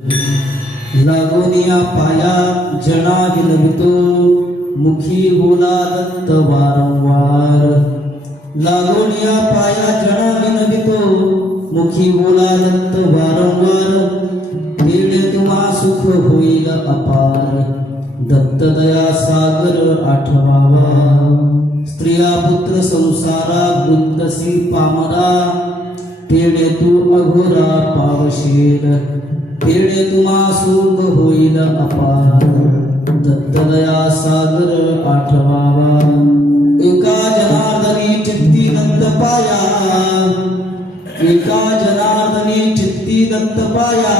लागोनिया पाया जना विनवितो मुखी बोला दत्त वारंवार। लागोनिया पाया जना विनवितो मुखी बोला दत्त वारंवार। तेणे तुम्हा सुख होईल अपार दत्त दया सागर आठवावा। स्त्रिया पुत्र संसारा गुंतसी पामरा तेणे तू अघोरा पावशील। तेणे तुम्हा सुख होईल अपार दत्त दया सागर आठवावा। एका जनार्दनी चित्ती दत्त पाया एका जनार्दनी चित्ती दत्त पाया।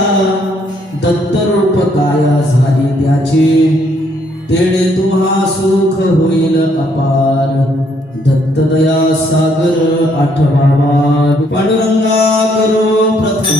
दत्त रूप काया झाली त्याची तेणे तुम्हा सुख होईल अपार दत्त दया सागर आठवावा। पांडुरंगा करो प्रथम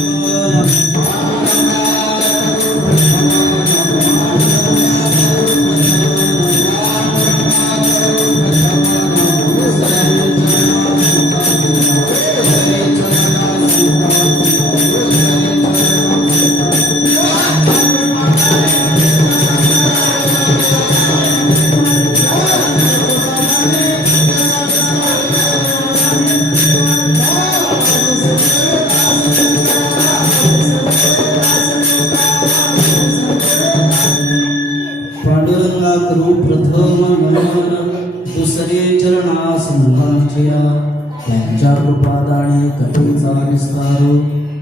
पांडुरंगा करू प्रथम नमन दुसरे चरणा संभाषया। त्यांच्या कृपादाने कथेचा विस्तार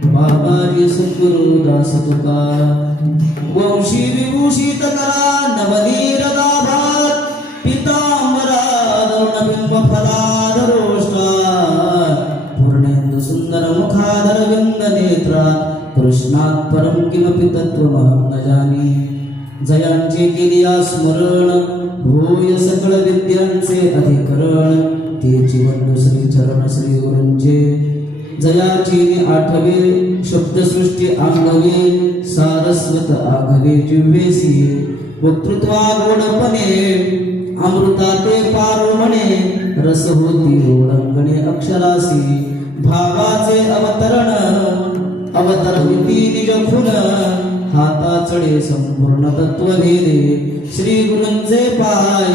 बाबाजी सद्गुरु दास तुकार। वंशी विभूषित करा नवनीर दाभात पितांबरा दरुणबिंब फलाधरोष्टा। पूर्णेंदु सुंदर मुखाधर विंद नेत्रा कृष्णात परम किमपि तत्त्वमहं न जानी। जयांचे केलिया स्मरण होय सकळ विद्यांचे अधिकरण। तेची बंधू श्री चरण श्री गुरूंचे जयाची आठवे शब्दसृष्टी अंगवे। सारस्वत आगवे जिव्हेसी वक्तृत्वा गोडपणे अमृता ते पारो म्हणे। रस होती ओळंगणे अक्षरासी भावाचे अवतरण अवतरविती निज खुन। हाता चढे संपूर्ण तत्व भेदे श्री गुरूंचे पाय।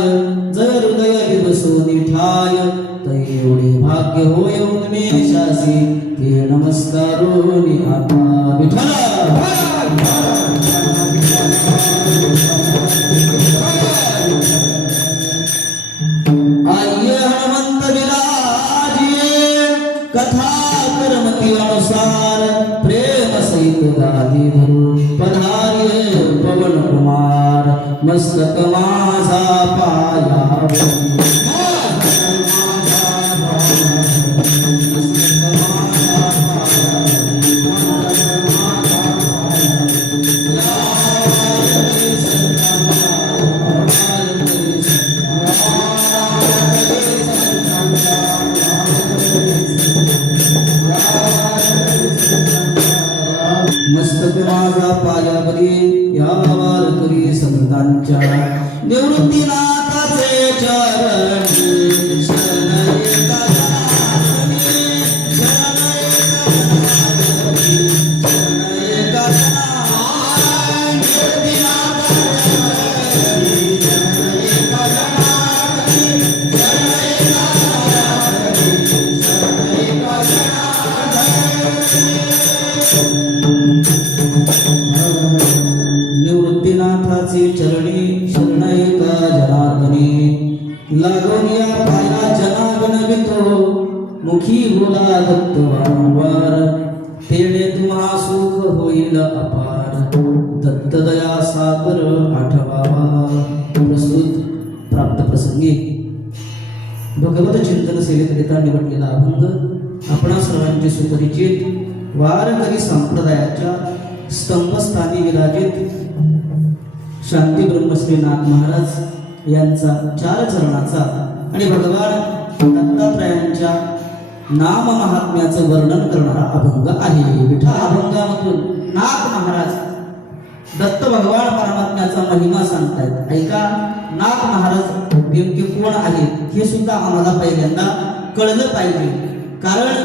जय हृदय दिवसोनी ठाय तै एवढे भाग्य होय उन्मेषासी। ते नमस्कारोनी आता विठ्ठला। आय हनुमंत विराजिये कथा कर्मती अनुसार। प्रेम सहित गादी धरू पधारिये पवन कुमार। मस्तक माझा पायावर मस्तक माझा पायावरी या वारकरी संतांच्या। निवृत्तीनाथाचे चरण शरण एका जनार्दनी शरण एका जनार्दनी निवृत्तीनाथाचे चरण शरण एका जनार्दनी शरण एका जनार्दनी शरण एका जनार्दनी। निवृत्तीनाथाचे चरणी शरण एका जनार्दनी। लागोनिया पाया जना विनवितो मुखी बोला दत्त वारंवार। तेणे तुम्हा सुख होईल अपार दत्त दया सागर आठवावा। प्रस्तुत प्राप्त प्रसंगी भगवत चिंतन सेवेकरिता निवडलेला अभंग आपणा सर्वांचे सुपरिचित वारकरी संप्रदायाच्या स्तंभस्थानी विराजित शांती ब्रह्मश्री नाथ महाराज यांचा चार चरणाचा आणि भगवान दत्तात्रयांच्या नाम महात्म्याचं वर्णन करणारा अभंग आहे। विठ्ठल अभंगामधून नाथ महाराज दत्त भगवान परमात्म्याचा महिमा सांगतायत। ऐका, नाथ महाराज नेमके कोण आहेत हे सुद्धा आम्हाला पहिल्यांदा कळलं पाहिजे। कारण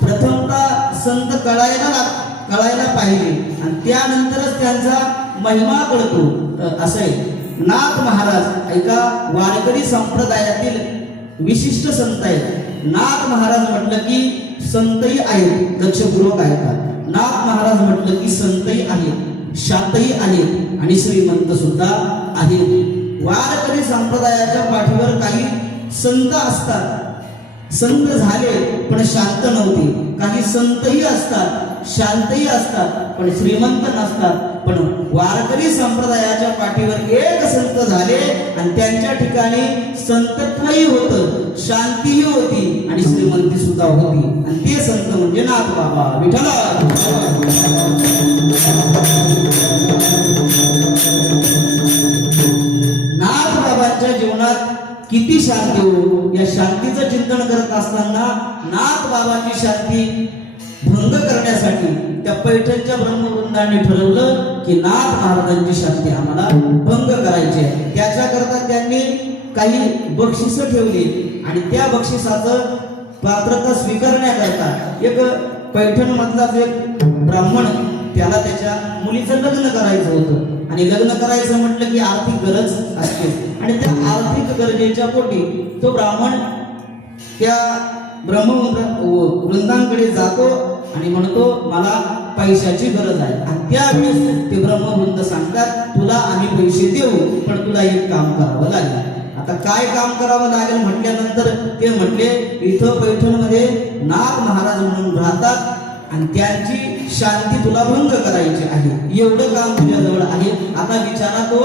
प्रथमतः संत कळायला कळायला पाहिजे आणि त्यानंतरच त्यांचा महिमा कळतो असं आहे. नाथ महाराज ऐका, वारकरी संप्रदायातील विशिष्ट संत आहेत. नाथ महाराज म्हटलं की संतही आहेत, लक्षपूर्वक ऐका. नाथ महाराज म्हटलं की संतही आहेत, शांतही आहेत आणि श्रीमंत सुद्धा आहेत. वारकरी संप्रदायाच्या पाठीवर काही संत असतात, संत झाले पण शांत नव्हते. काही संतही असतात, शांतही असतात पण श्रीमंत नसतात. पण वारकरी संप्रदायाच्या पाठीवर एक संत झाले आणि त्यांच्या ठिकाणी संतत्वही होतं, शांतीही होती आणि श्रीमंती सुद्धा होती. आणि ते संत म्हणजे नाथ बाबा विठ्ठल. नाथ बाबांच्या जीवनात किती शांती हो. या शांतीचं चिंतन करत असताना नाथ बाबांची शांती भंग करण्यासाठी त्या पैठणच्या ब्रह्मवृंदाने ठरवलं की नाथ महाराजांची शांती आम्हाला भंग करायची आहे. त्याच्याकरता त्यांनी काही बक्षिसं ठेवली आणि त्या बक्षिसाचं पात्रता स्वीकारण्याकरता एक पैठण मधलाच एक ब्राह्मण, त्याला त्याच्या मुलीचं लग्न करायचं होतं आणि लग्न करायचं म्हटलं की आर्थिक गरज असते आणि त्या आर्थिक गरजेच्या पोटी तो ब्राह्मण त्या ब्रह्मवृंदांकडे जातो आणि म्हणतो मला पैशाची गरज आहे. आणि त्यावेळेस ते ब्रह्मवृंद सांगतात तुला आम्ही पैसे देऊ पण तुला एक काम करावं लागेल. आता काय काम करावं लागेल म्हटल्यानंतर ते म्हटले इथं पैठणमध्ये नाथ महाराज म्हणून राहतात आणि त्यांची शांती तुला भंग करायची आहे, एवढं काम तुझ्याजवळ आहे. आता बिचारा तो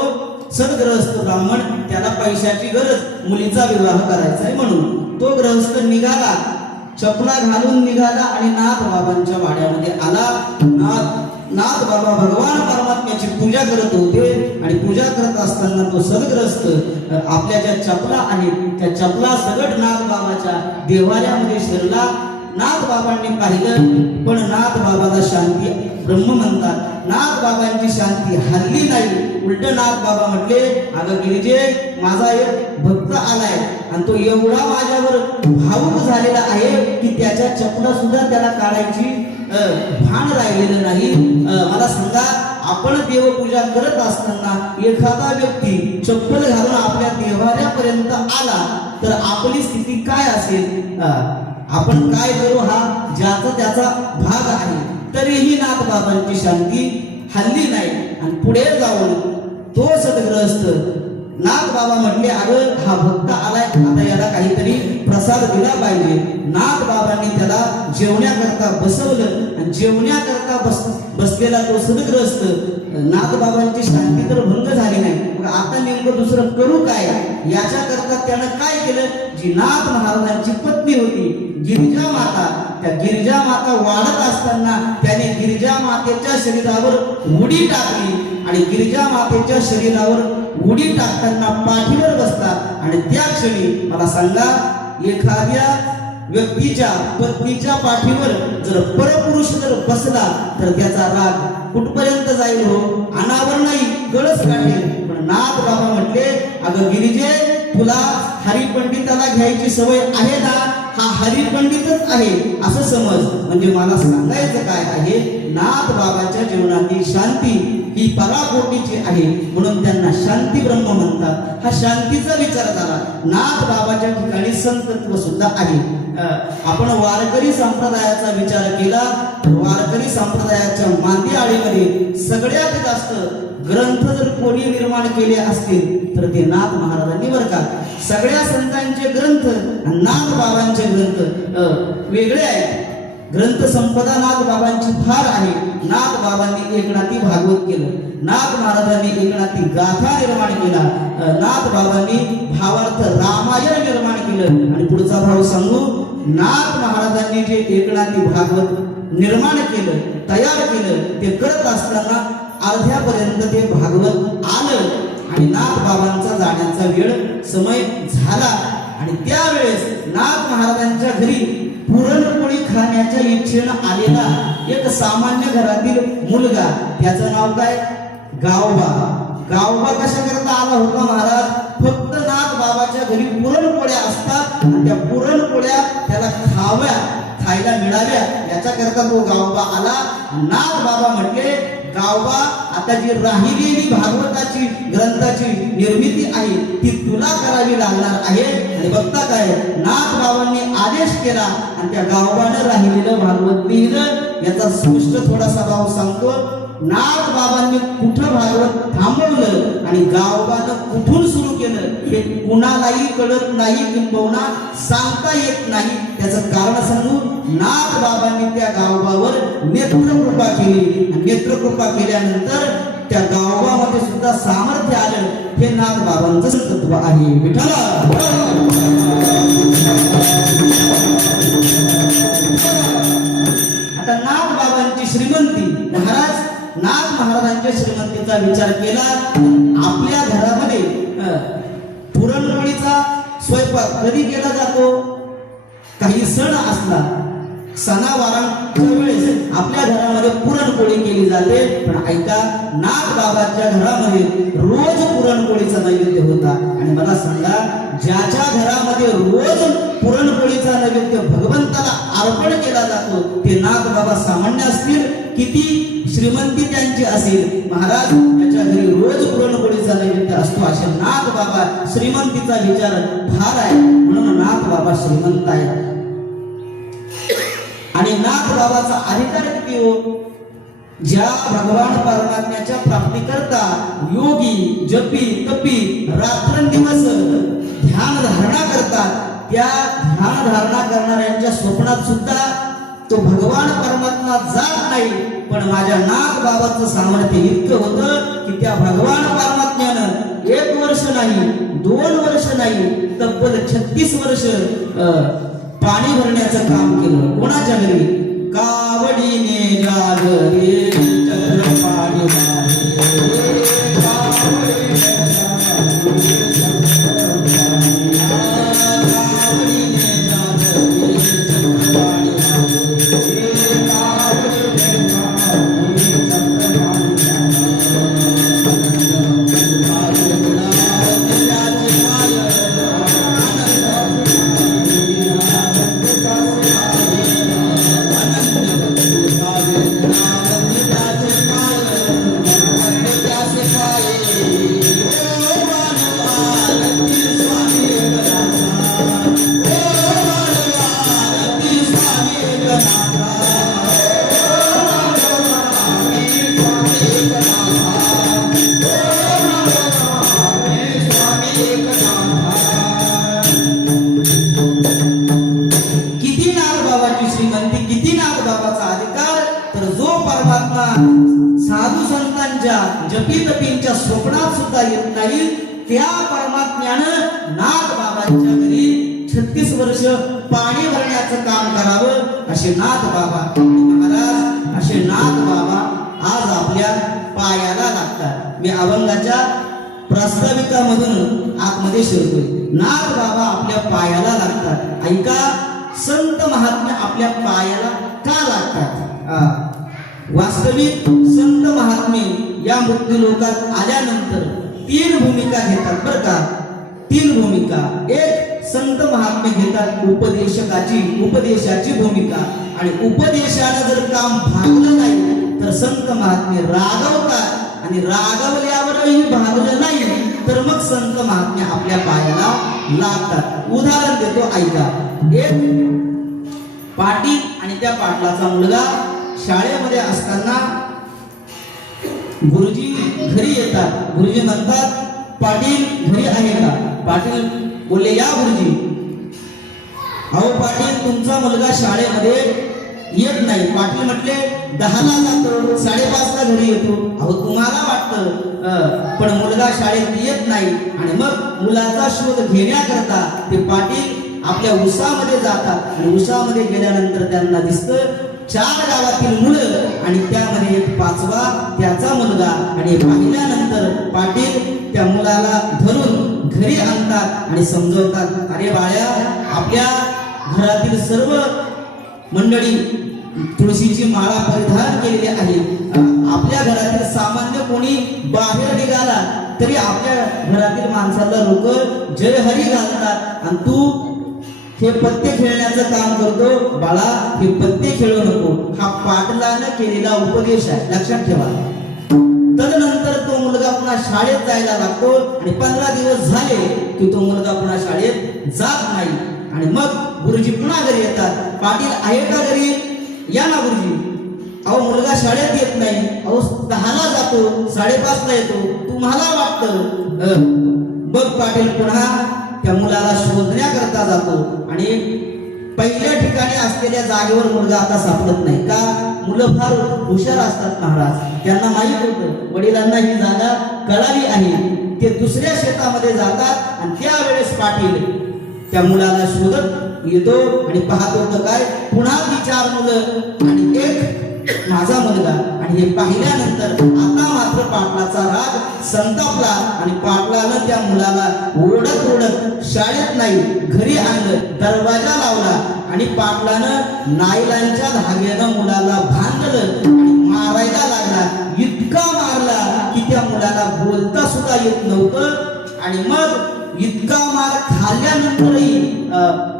सद्ग्रहस्थ ब्राह्मण, त्याला पैशाची गरज, मुलीचा विवाह करायचा आहे म्हणून तो गृहस्थ निघाला, चपला घालून निघाला आणि नाथ बाबांच्या वाड्यामध्ये आला. नाथ बाबा भगवान परमात्म्याची पूजा करत होते आणि पूजा करत असताना तो सद्ग्रस्त आपल्या ज्या चपला आहेत त्या चपला सगट नाथ बाबाच्या देवालयामध्ये शिरला. नाथ बाबांनी पाहिलं पण नाथ बाबाला शांती ब्रह्म म्हणतात. नाथ बाबांची शांती हल्ली नाही, उलट नाथ बाबा म्हटले अगं गिरिजे, माझा एक भक्त आलाय आणि तो एवढा माझ्यावर भावुक झालेला आहे की त्याच्या चपला सुद्धा त्याला काढायची भान राहिलेलं नाही. मला सांगा, आपण देवपूजा करत असताना एखादा व्यक्ती चप्पल घालून आपल्या देवालयापर्यंत आला तर आपली स्थिती काय असेल? आपण काय करू हा ज्याचा त्याचा भाग आहे. तरीही नाथ बाबांची शांती हल्ली नाही आणि पुढे जाऊन तो सद्ग्रहस्थ नाथ बाबा म्हटले अगं हा भक्त आलाय, आता याला काहीतरी प्रसाद दिला पाहिजे. नाथ बाबांनी त्याला जेवण्याकरता बसवलं आणि जेवण्याकरता बसलेला तो सद्ग्रहस्थ, नाथ बाबांची शांती तर भंग झाली नाही, मग आता नेमकं दुसरं करू काय याच्याकरता त्यानं काय केलं, जी नाथ महाराजांची पत्नी होती गिरिजा माता, त्या गिरिजा माता वाढत असताना त्याने गिरिजा मातेच्या शरीरावर उडी टाकली आणि गिरिजा मातेच्या शरीरावर उडी टाकताना पाठीवर बसला. आणि त्या क्षणी मला सांगा, एखाद्या व्यक्तीच्या पत्नीच्या पाठीवर जर परपुरुष जर बसला तर त्याचा राग कुठपर्यंत जाईल हो? अनावर नाही, गळस काढेल. पण नाथ बाबा म्हटले अगं गिरिजे, तुला हरिपंडिताला घ्यायची सवय आहे ना, हा हरिपंडितच आहे असं समज. म्हणजे मला सांगायचं काय आहे, नाथ बाबाच्या जीवनातील शांती ही पराकोटीची आहे म्हणून त्यांना शांती ब्रह्म म्हणतात. हा शांतीचा विचार झाला. नाथ बाबाच्या ठिकाणी संतत्व सुद्धा आहे. आपण वारकरी संप्रदायाचा विचार केला तर वारकरी संप्रदायाच्या मांदियाळीमध्ये सगळ्यात जास्त ग्रंथ जर कोणी निर्माण केले असतील तर ते नाथ महाराजांनी बरं का. सगळ्या संतांचे ग्रंथ आणि नाथ बाबांचे ग्रंथ वेगळे आहेत. ग्रंथ संपदा नाथ बाबांची फार आहे. नाथ बाबांनी एकनाथी भागवत केलं, नाथ महाराजांनी एकनाथी गाथा निर्माण केला, नाथ बाबांनी भावार्थ रामायण निर्माण केलं. आणि पुढचा भाव सांगू, नाथ महाराजांनी जे एकनाथी भागवत निर्माण केलं, तयार केलं, ते करत असताना अर्ध्यापर्यंत ते भागवत आलं आणि नाथ बाबांचा जाण्याचा वेळ समय झाला. आणि त्यावेळेस नाथ महाराजांच्या घरी पुरणपोळी खाण्याच्या इच्छेनं आलेला एक सामान्य घरातील मुलगा, त्याचं नाव काय, गावबा. गावबा कशा करता आला होता महाराज? फक्त नाथ बाबाच्या घरी पुरणपोळ्या असतात आणि त्या पुरणपोळ्या त्याला खायला मिळाव्या याच्याकरता तो गावबा आला. नाथ बाबा म्हटले, गावबा आता जी राहिलेली भागवताची ग्रंथाची निर्मिती आहे ती तुला करावी लागणार आहे. आणि बघता काय, नाथ बाबांनी आदेश केला आणि त्या गावबानं राहिलेलं भागवत लिहिलं. याचा स्पष्ट थोडासा भाव सांगतो. नाथ बाबांनी कुठं भागवत थांबवलं आणि गावबानं कुठून सुरू केलं हे कुणालाही कळत नाही, किंबहुना सांगता येत नाही. त्याचं कारण सांगू. नाथ बाबांनी त्या गावबावर नेत्रकृपा केली. नेत्रकृपा केल्यानंतर त्या गावबामध्ये सुद्धा सामर्थ्य आलं. हे नाथ बाबांचं तत्व आहे. विठ्ठला आता नाथ बाबांची श्रीमंती, नाथ महाराजांच्या श्रीमंतीचा विचार केला. आपल्या घरामध्ये पुरणपोळीचा स्वयंपाक कधी केला जातो? काही सण असला, सणावारांच्या वेळेस आपल्या घरामध्ये पुरणपोळी केली जाते. पण ऐका, नाथ बाबाच्या घरामध्ये रोज पुरणपोळीचा नैवेद्य होता. आणि मला सांगा, ज्याच्या घरामध्ये रोज पुरणपोळीचा नैवेद्य भगवंताला अर्पण केला जातो ते नाथ बाबा सामान्य असतील? किती श्रीमंती त्यांची असेल, महाराज याच्या घरी रोज पुरणपोळीचा नैवेद्य असतो. असे नाथ बाबा श्रीमंतीचा विचार फार आहे, म्हणून नाथ बाबा श्रीमंत आहे. आणि नाथ बाबाचा अधिकार किती हो? ज्या भगवान परमात्म्याच्या प्राप्ती करता योगी जपी तपी रात्रंदिवस ध्यान धारणा करतात, त्या ध्यान धारणा करणाऱ्यांच्या स्वप्नात सुद्धा तो भगवान परमात्मा जात नाही. पण माझ्या नाथ बाबाचं सामर्थ्य इतकं होतं की त्या भगवान परमात्म्यानं 1 वर्ष नाही, 2 वर्ष नाही, तब्बल 36 वर्ष पाणी भरण्याचं काम केलं. कोणाच्या घरी? कावडीने जागरे चक्र पाणी साधू संतांच्या जपी तपींच्या स्वप्नात सुद्धा येत नाही. त्या परमात्म्यानं नाथ बाबांच्या घरी 36 वर्ष पाणी भरण्याचं काम करावं. असे नाथ बाबा महाराज, असे नाथ बाबा आज आपल्या पायाला लागतात. मी अभंगाच्या प्रास्ताविकामधून आतमध्ये शिरतोय. नाथ बाबा आपल्या पायाला लागतात. ऐका, संत महात्मे आपल्या पायाला का लागतात? वास्तविक संत महात्मे या मृत्यू लोकात आल्यानंतर 3 भूमिका घेतात बरं का. 3 भूमिका. एक, संत महात्मे घेतात उपदेशाची भूमिका. आणि उपदेशाला जर काम भागलं नाही तर संत महात्मे रागवतात. आणि रागवल्यावरही भागलं नाही तर मग संत महात्मे आपल्या पायाला लागतात. उदाहरण देतो, ऐका. एक पाटील आणि त्या पाटलाचा मुलगा शाळेमध्ये असताना गुरुजी घरी येतात. गुरुजी म्हणतात, पाटील घरी आहे का? पाटील बोलले, या गुरुजी. अहो पाटील, तुमचा मुलगा शाळेमध्ये येत नाही. पाटील म्हटले, 10ला जातो, 5:30ला घरी येतो. अहो तुम्हाला वाटतं, पण मुलगा शाळेत येत नाही. आणि मग मुलाचा शोध घेण्याकरता ते पाटील आपल्या उसामध्ये जातात. आणि उसामध्ये गेल्यानंतर त्यांना दिसतं 4 गावातील मुलं आणि त्यामध्ये एक 5वा त्याचा मुलगा. आणि पाहिल्यानंतर पाटील त्या मुलाला धरून घरी आणतात आणि समजवतात, अरे बाळ्या, आपल्या घरातील सर्व मंडळी तुळशीची माळा परिधान केलेली आहे. आपल्या घरातील सामान्य कोणी बाहेर निघाला तरी आपल्या घरातील माणसाला लोक जय हरी घालतात. आणि तू हे पत्ते खेळण्याचं काम करतो. बाळा, हे पत्ते खेळू नको. हा पाटलानं केलेला उपदेश आहे, लक्षात ठेवा. तदनंतर तो मुलगा पुन्हा शाळेत जायला लागतो आणि 15 दिवस झाले की तो मुलगा पुन्हा शाळेत जात नाही. आणि मग गुरुजी पुन्हा घरी येतात. पाटील आहे का घरी? या ना गुरुजी. अहो, मुलगा शाळेत येत नाही. अहो, 10ला जातो, 5:30ला येतो. तुम्हाला वाटतं बघ. पाटील पुन्हा त्या मुलाला शोधण्याकरता जातो आणि पहिल्या ठिकाणी असलेल्या जागेवर मुलगा आता सापडत नाही. का? मुलं फार हुशार असतात महाराज. त्यांना माहित होतं वडिलांना ही जागा कळाली आहे. ते दुसऱ्या शेतामध्ये जातात आणि त्यावेळेस पाटील त्या मुलाला शोधत येतो आणि पाहत होतं काय, पुन्हा ती 4 मुलं आणि एक माझा मुलगा. आणि हे पाहिल्यानंतर आता मात्र पाटलाचा राग संतापला आणि पाटलानं त्या मुलाला ओढत ओढत शाळेत नाही घरी आणलं, दरवाजा लावला आणि पाटलानं नाईलांच्या धाग्यानं मुलाला बांधलं आणि मारायला लागला. इतका मारला की त्या मुलाला बोलता सुद्धा येत नव्हतं. आणि मग इतका मार खाल्ल्यानंतरही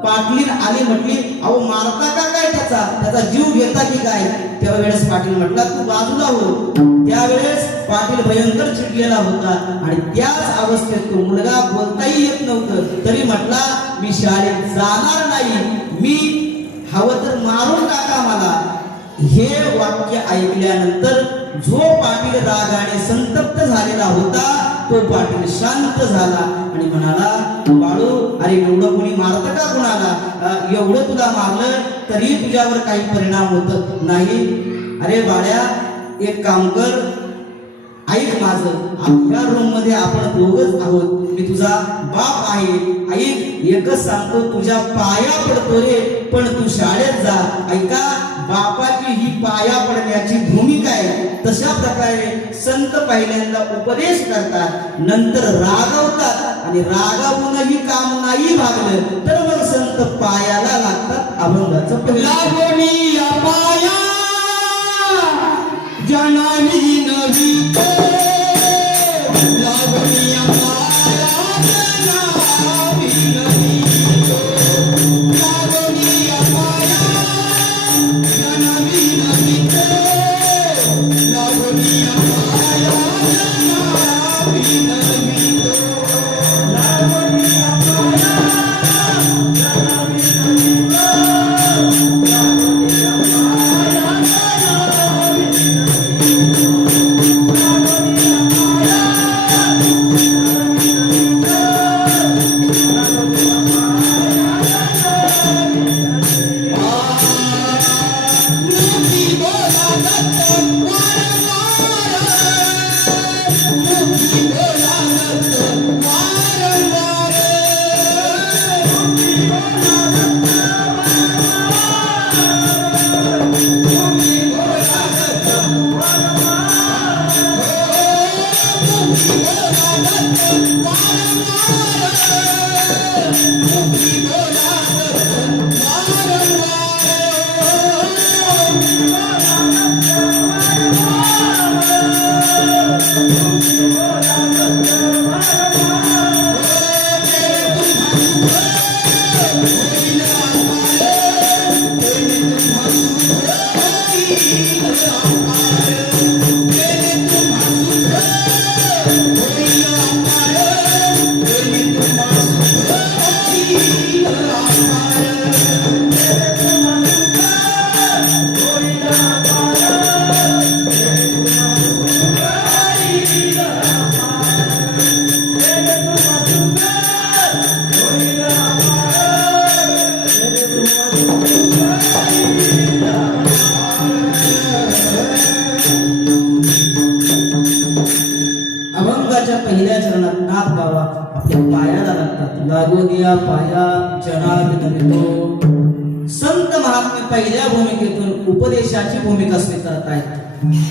पाटील आली, म्हटली, अहो मारता का काय? त्याचा जीव घेता की काय? त्यावेळेस पाटील म्हटला, तू बाजूला हो. त्यावेळेस पाटील भयंकर चिडलेला होता आणि त्याच अवस्थेत तो मुलगा बोलताही येत नव्हतं तरी म्हटला, मी शाळेत जाणार नाही, मी हवं तर मारून टाका मला. हे वाक्य ऐकल्यानंतर जो पाटील रागाने संतप्त झालेला होता तो पाटील शांत झाला आणि म्हणाला, बाळू, अरे एवढं कोणी मारतं का कुणाला? एवढं तुला मारलं तरी तुझ्यावर काही परिणाम होत नाही. अरे बाळ्या, एक काम कर, ऐक माझं. आपल्या रूम मध्ये आपण दोघच आहोत. मी तुझा बाप आहे. ऐक, एकच सांगतो, तुझ्या पाया पडतो रे, पण तू शाळेत जा. ऐका, बापाची ही पाया पडण्याची भूमिका आहे. तशा प्रकारे संत पहिल्यांदा उपदेश करतात, नंतर रागवतात आणि रागावूनही काम नाही भागलं तर मग संत पायाला लागतात. अभंगाचं लागोनी या पाया जनानी नवी लागोनी या पाया जनानी नवी लागोनी या पाया जनानी नवी लागोनी या पाया जनानी नवी लागोनी या पाया जनानी अभंगाच्या पहिल्या चरणात नाथ बाबा आपल्या पायाला लागतात. लागोनिया पाया जनार्दन. संत महात्मे पहिल्या भूमिकेतून उपदेशाची भूमिका स्वीकारत आहेत.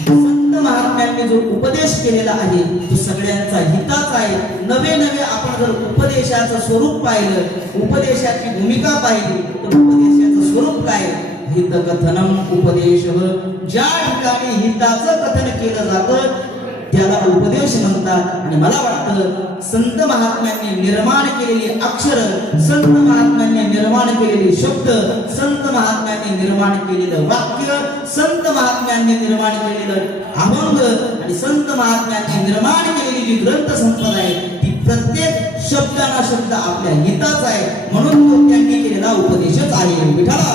संत महात्म्यांनी जो उपदेश केलेला आहे तो सगळ्यांचा हिताचा आहे. नवे नवे आपण जर उपदेशाचं स्वरूप पाहिलं, उपदेशाची भूमिका पाहिली तर उपदेशाचं स्वरूप काय? हित कथनम उपदेश. ज्या ठिकाणी हिताचं कथन केलं जातं त्याला उपदेश म्हणतात. आणि मला वाटतं संत महात्म्यांनी निर्माण केलेली अक्षर, संत महात्म्यांनी निर्माण केलेले शब्द, संत महात्म्यांनी निर्माण केलेलं वाक्य, संत महात्म्यांनी निर्माण केलेलं अभंग आणि संत महात्म्यांनी निर्माण केलेली जी ग्रंथ संपदा आहे ती प्रत्येक शब्दाना शब्द आपल्या हिताचा आहे. म्हणून तो त्यांनी केलेला उपदेशच आहे. विठ्ठला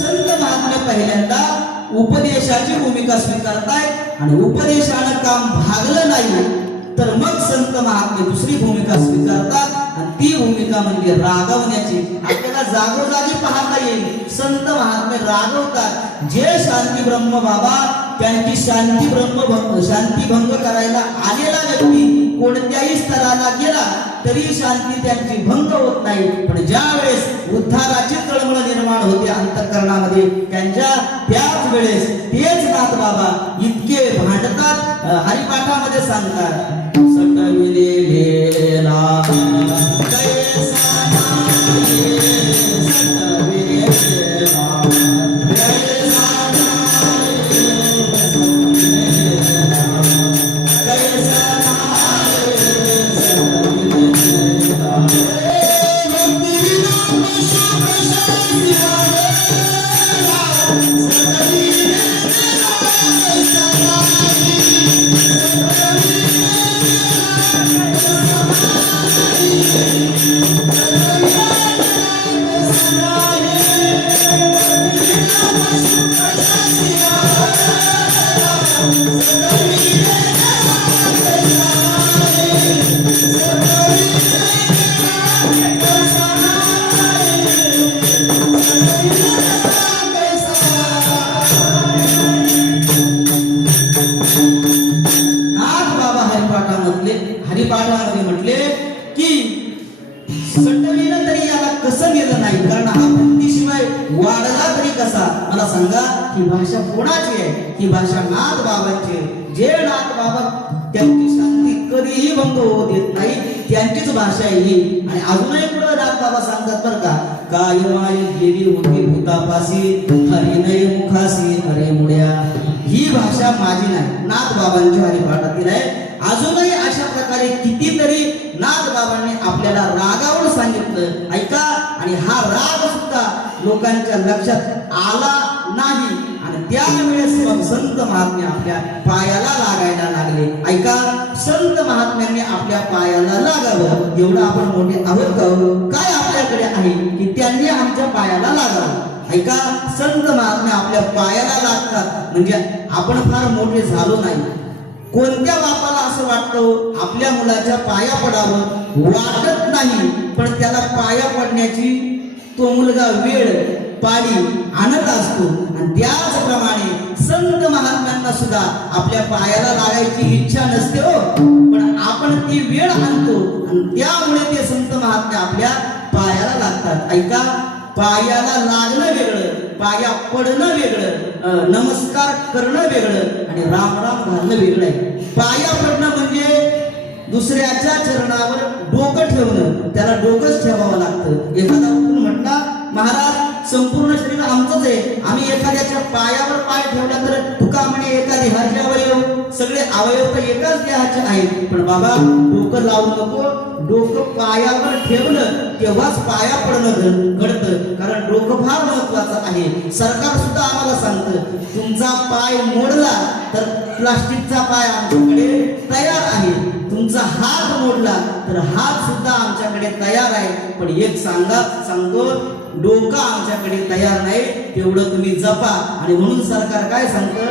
संत महात्मे पहिल्यांदा उपदेशाची भूमिका स्वीकारतायत आणि उपदेशानं काम भागलं नाही तर मग संत महात्मे दुसरी भूमिका स्वीकारतात आणि ती भूमिका म्हणजे रागवण्याची. आपल्याला जागोजागी पाहता येईल संत महात्मे रागवतात. जे शांती ब्रह्म बाबा त्यांची शांती भंग करायला आलेला व्यक्ती कोणत्याही स्तराला गेला तरी शांती त्यांची भंग होत नाही. पण ज्या वेळेस उद्धाराची तळमळ निर्माण होते अंतःकरणामध्ये त्यांच्या त्याच वेळेस तेच नाथ बाबा इतके भांडतात. हरिपाठामध्ये सांगतात सटविलेला कैसा नाही, सटविलेला कैसा नाही, कैसा हरिपाठामध्ये म्हटले की सटविलं तरी याला कसं गेलं नाही, कारण हा भक्तीशिवाय वाढला तरी कसा. मला सांगा ही भाषा कोणाची आहे? ही भाषा नाथ बाबांची आहे. जे नाथ बाबा त्यांची शांती कधीही भंग होऊ देत नाही त्यांचीच भाषा आहे ही. आणि अजूनही पुढे नाथ बाबा सांगतात बरं का, काय माय गेली होती भूतापासी हरी नाही मुखासी अरे मुड्या. ही भाषा माझी नाही, नाथ बाबांच्या हरिपाठातील आहे. अजूनही अशा प्रकारे कितीतरी नाथ बाबांनी आपल्याला रागावर सांगितलं ऐका. आणि हा राग सुद्धा लोकांच्या लक्षात आला नाही आणि त्यावेळेस मग संत महात्मे आपल्या पायाला लागायला लागले. ऐका, संत महात्म्यांनी आपल्या पायाला लागावं एवढं आपण मोठे आहोत का? काय आपल्याकडे आहे की त्यांनी आमच्या पायाला लागावं? ऐका, संत महात्मे आपल्या पायाला लागतात म्हणजे आपण फार मोठे झालो नाही. कोणत्या बापाला असं वाटतं आपल्या मुलाच्या पाया पडावं? वाटत नाही, पण त्याला पाया पडण्याची तो मुलगा वेळ पाडी आणत असतो. आणि त्याचप्रमाणे संत महात्म्यांना सुद्धा आपल्या पायाला लागायची इच्छा नसते हो, पण आपण ती वेळ आणतो आणि त्यामुळे ते संत महात्मे आपल्या पायाला लागतात. ऐका, पायाला लागणं वेगळं, पाया पडणं वेगळं, नमस्कार करणं वेगळं आणि राम राम घालणं वेगळं आहे. पाया पडणं म्हणजे दुसऱ्याच्या चरणावर डोकं ठेवणं, त्याला डोकंच ठेवावं लागतं. एखादा उठून म्हटला महाराज संपूर्ण शरीर आमचंच आहे, आम्ही एखाद्याच्या पायावर पाय ठेवला तर तुका म्हणे एका देहाचे अवयव, सगळे अवयव तर एकाच देहाचे आहेत. पण बाबा डोकं लावू नको, डोकं पायावर ठेवलं तेव्हाच पाया पडणं घडतं, कारण डोकं फार महत्वाचं आहे. सरकार सुद्धा आम्हाला सांगतं तुमचा पाय मोडला तर प्लास्टिकचा पाय आमच्याकडे तयार आहे, तुमचा हात मोडला तर हात सुद्धा आमच्याकडे तयार आहे. पण एक सांगतो डोकं आमच्याकडे तयार नाही, तेवढं तुम्ही जपा. आणि म्हणून सरकार काय सांगतं,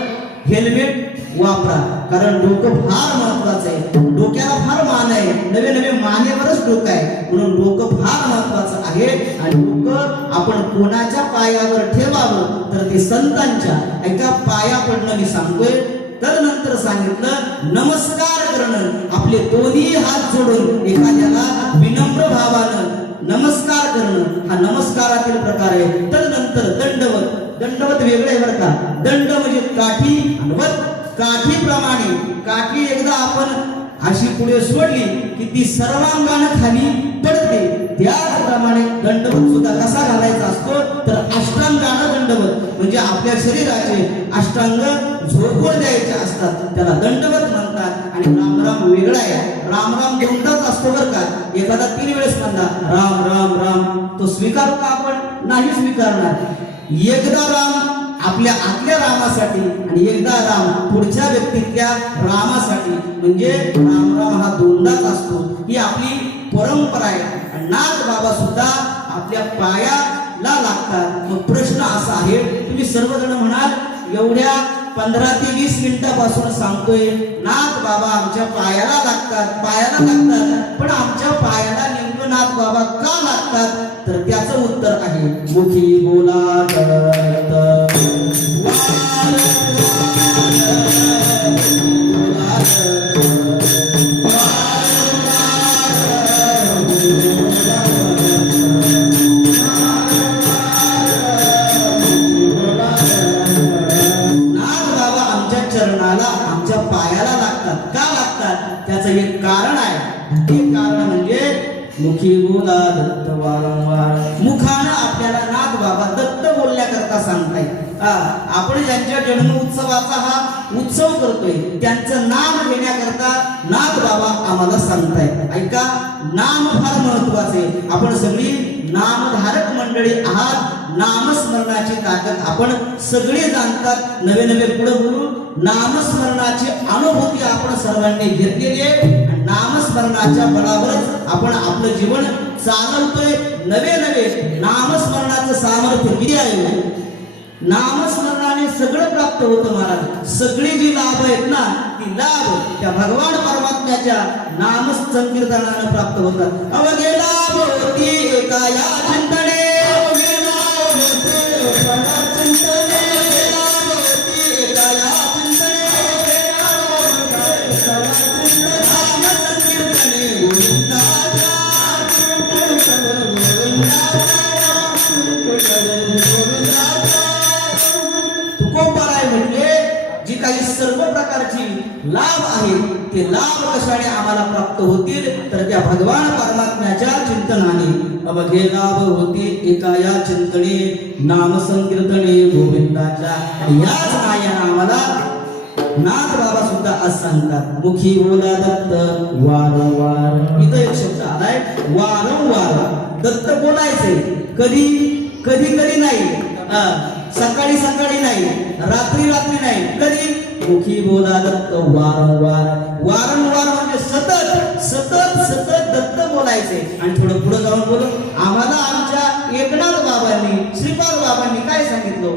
हेल्मेट वापरा, कारण डोकं फार महत्वाचं आहे. डोक्याला फार मान आहे, नवे नवे मानेवरच डोकं आहे, म्हणून डोकं फार महत्वाचं आहे. आणि डोकं आपण कोणाच्या पायावर ठेवावं तर ते संतांच्या. एका पाया पडणं मी सांगतोय. तदनंतर सांगितलं नमस्कार करणं, आपले दोन्ही हात जोडून एखाद्याला विनम्र भावानं नमस्कार करणं हा नमस्कारातील प्रकार आहे. तदनंतर दंडवत, दंडवत वेगळं आहे बरं का. दंड म्हणजे काठी आणि वत, काठीप्रमाणे काठी एकदा आपण अशी पुढे सोडली की ती सर्वांगानं खाली पडते. त्याचप्रमाणे दंडवत सुद्धा कसा घालायचा असतो तर अष्टांगानं दंडवत म्हणजे आपल्या शरीराचे अष्टांग झोपून द्यायचे असतात, त्याला दंडवत म्हणतात. आणि रामराम वेगळा आहे. रामराम दोनदाच असतो बरं का. एखादा 3 वेळेस म्हणला राम राम राम, तो स्वीकारू का आपण? नाही स्वीकारणार. एकदा राम आपल्या आतल्या रामासाठी आणि एकदा राम पुढच्या व्यक्तीतल्या रामासाठी, म्हणजे राम राम हा दोनदाच असतो. ही आपली परंपरा आहे. आणि नाथ बाबा सुद्धा आपल्या पायाला लागतात. मग प्रश्न असा आहे, तुम्ही सर्वजण म्हणाल एवढ्या 15 ते 20 मिनिटापासून सांगतोय नाथ बाबा आमच्या पायाला लागतात, पायाला लागतात, पण आमच्या पायाला नेमकं नाथ बाबा का लागतात? तर त्याचं उत्तर आहे मुखी बोला दत्त वार चरणाला आमच्या पायाला लागतात. का लागतात? त्याचं एक कारण आहे. ते कारण म्हणजे मुखी बोला दत्त वारंवार. मुखानं आपल्याला नाथ बाबा दत्त बोलण्याकरता सांगताय. आपण ज्यांच्या जन्म उत्सवाचा हा उत्सव करतोय त्यांचं नाम घेण्याकरता नाथ बाबा आम्हाला सांगताय. ऐका, नाम फार महत्वाचे. आपण सगळी नामधारक मंडळी आहात. नामस्मरणाची ताकद आपण सगळे जाणतात. नवे नवे पुढे बोलू. नामस्मरणाची अनुभूती आपण सर्वांनी घेतलेली आहे. नामस्मरणाच्या बळावरच आपण आपलं जीवन चालवतोय. नवे नवे नामस्मरणाचं सामर्थ्य किती आहे? नामस्मरणाने सगळं प्राप्त होतं महाराज. सगळी जी लाभ आहेत ना ती लाभ त्या भगवान परमात्म्याच्या नाम संकीर्तनाने प्राप्त होतात. अवघे लाभ होती एका या चिंतने, अवघे लाभ होते एका या चिंतने, लाभ होती एका या चिंतने, नाम संकीर्तने गोविंदाच्या तुकोबाराय म्हणजे जी काही सर्व प्रकारची लाभ आहे ते लाभ कशाने आम्हाला प्राप्त होतील तर त्या भगवान परमात्म्याच्या चिंतनाने. अवघे लाभ होते एका या चिंतने, नाम संकीर्तने गोविंदाच्या. याच नायाने आम्हाला नाथ बाबा सुद्धा असं सांगतात मुखी बोला दत्त वारंवार. इथं एक शब्द आलाय वारंवार. दत्त बोलायचंय. कधी कधी कधी नाही, सकाळी सकाळी नाही, रात्री रात्री नाही. कधी? मुखी बोला दत्त वारंवार. वारंवार म्हणजे सतत सतत सतत दत्त बोलायचे. आणि थोडं पुढे जाऊन बोलू. आम्हाला आमच्या एकनाथ बाबांनी श्रीपाद बाबांनी काय सांगितलं?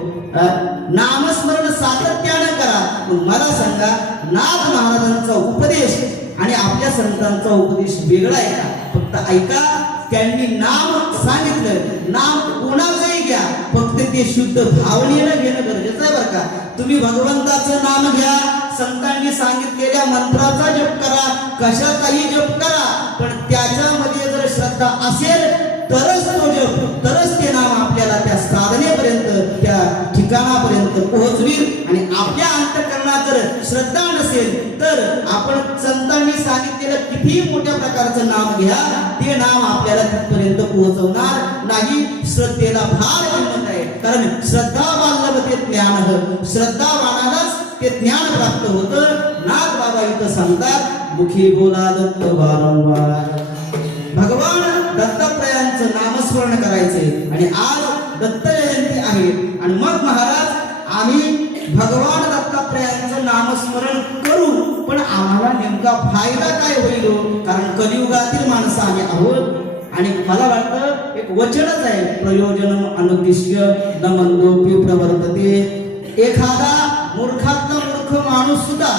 नामस्मरण सातत्यानं करा. मला सांगा, नाथ महाराजांचा उपदेश आणि आपल्या संतांचा उपदेश वेगळा आहे का? फक्त ऐका, त्यांनी नाम सांगितलं. नाम कोणाचंही घ्या, फक्त ते शुद्ध भावनेनं घेणं गरजेचं आहे बरं का. तुम्ही भगवंताचं नाम घ्या, संतांनी सांगितलेल्या मंत्राचा जप करा, कशाचाही जप करा, पण त्याच्यामध्ये जर श्रद्धा असेल तरच तो जप, तरच ते नाम आपल्याला त्या साधनेपर्यंत, त्या ठिकाणापर्यंत पोहोचवील. आणि आपल्या अंतःकरणात जर श्रद्धा नसेल तर आपण संतांनी सांगितलेलं किती मोठ्या प्रकारचं नाम घ्या, ते नाम आपल्याला तिथपर्यंत पोहोचवणार नाही. श्रद्धेला फार किंमत आहे. कारण श्रद्धावान लभते ज्ञान, श्रद्धावानालाच ते ज्ञान प्राप्त होतं. नाथ बाबा इथं सांगतात मुखी बोला दत्त वारंवार. भगवान दत्तात्रयांचं नामस्मरण करायचे. आणि आज दत्त जयंती आहे. आणि मग महाराज आम्ही भगवान दत्तात्रयांचं नामस्मरण करू, पण आम्हाला नेमका फायदा काय होईल? कारण कलियुगातील माणसं आम्ही आहोत. आणि मला वाटतं एक वचनच आहे, प्रयोजन अनुद्दिश्य न मंदोपी प्रवर्तते. एखादा मूर्खातला मूर्ख माणूस सुद्धा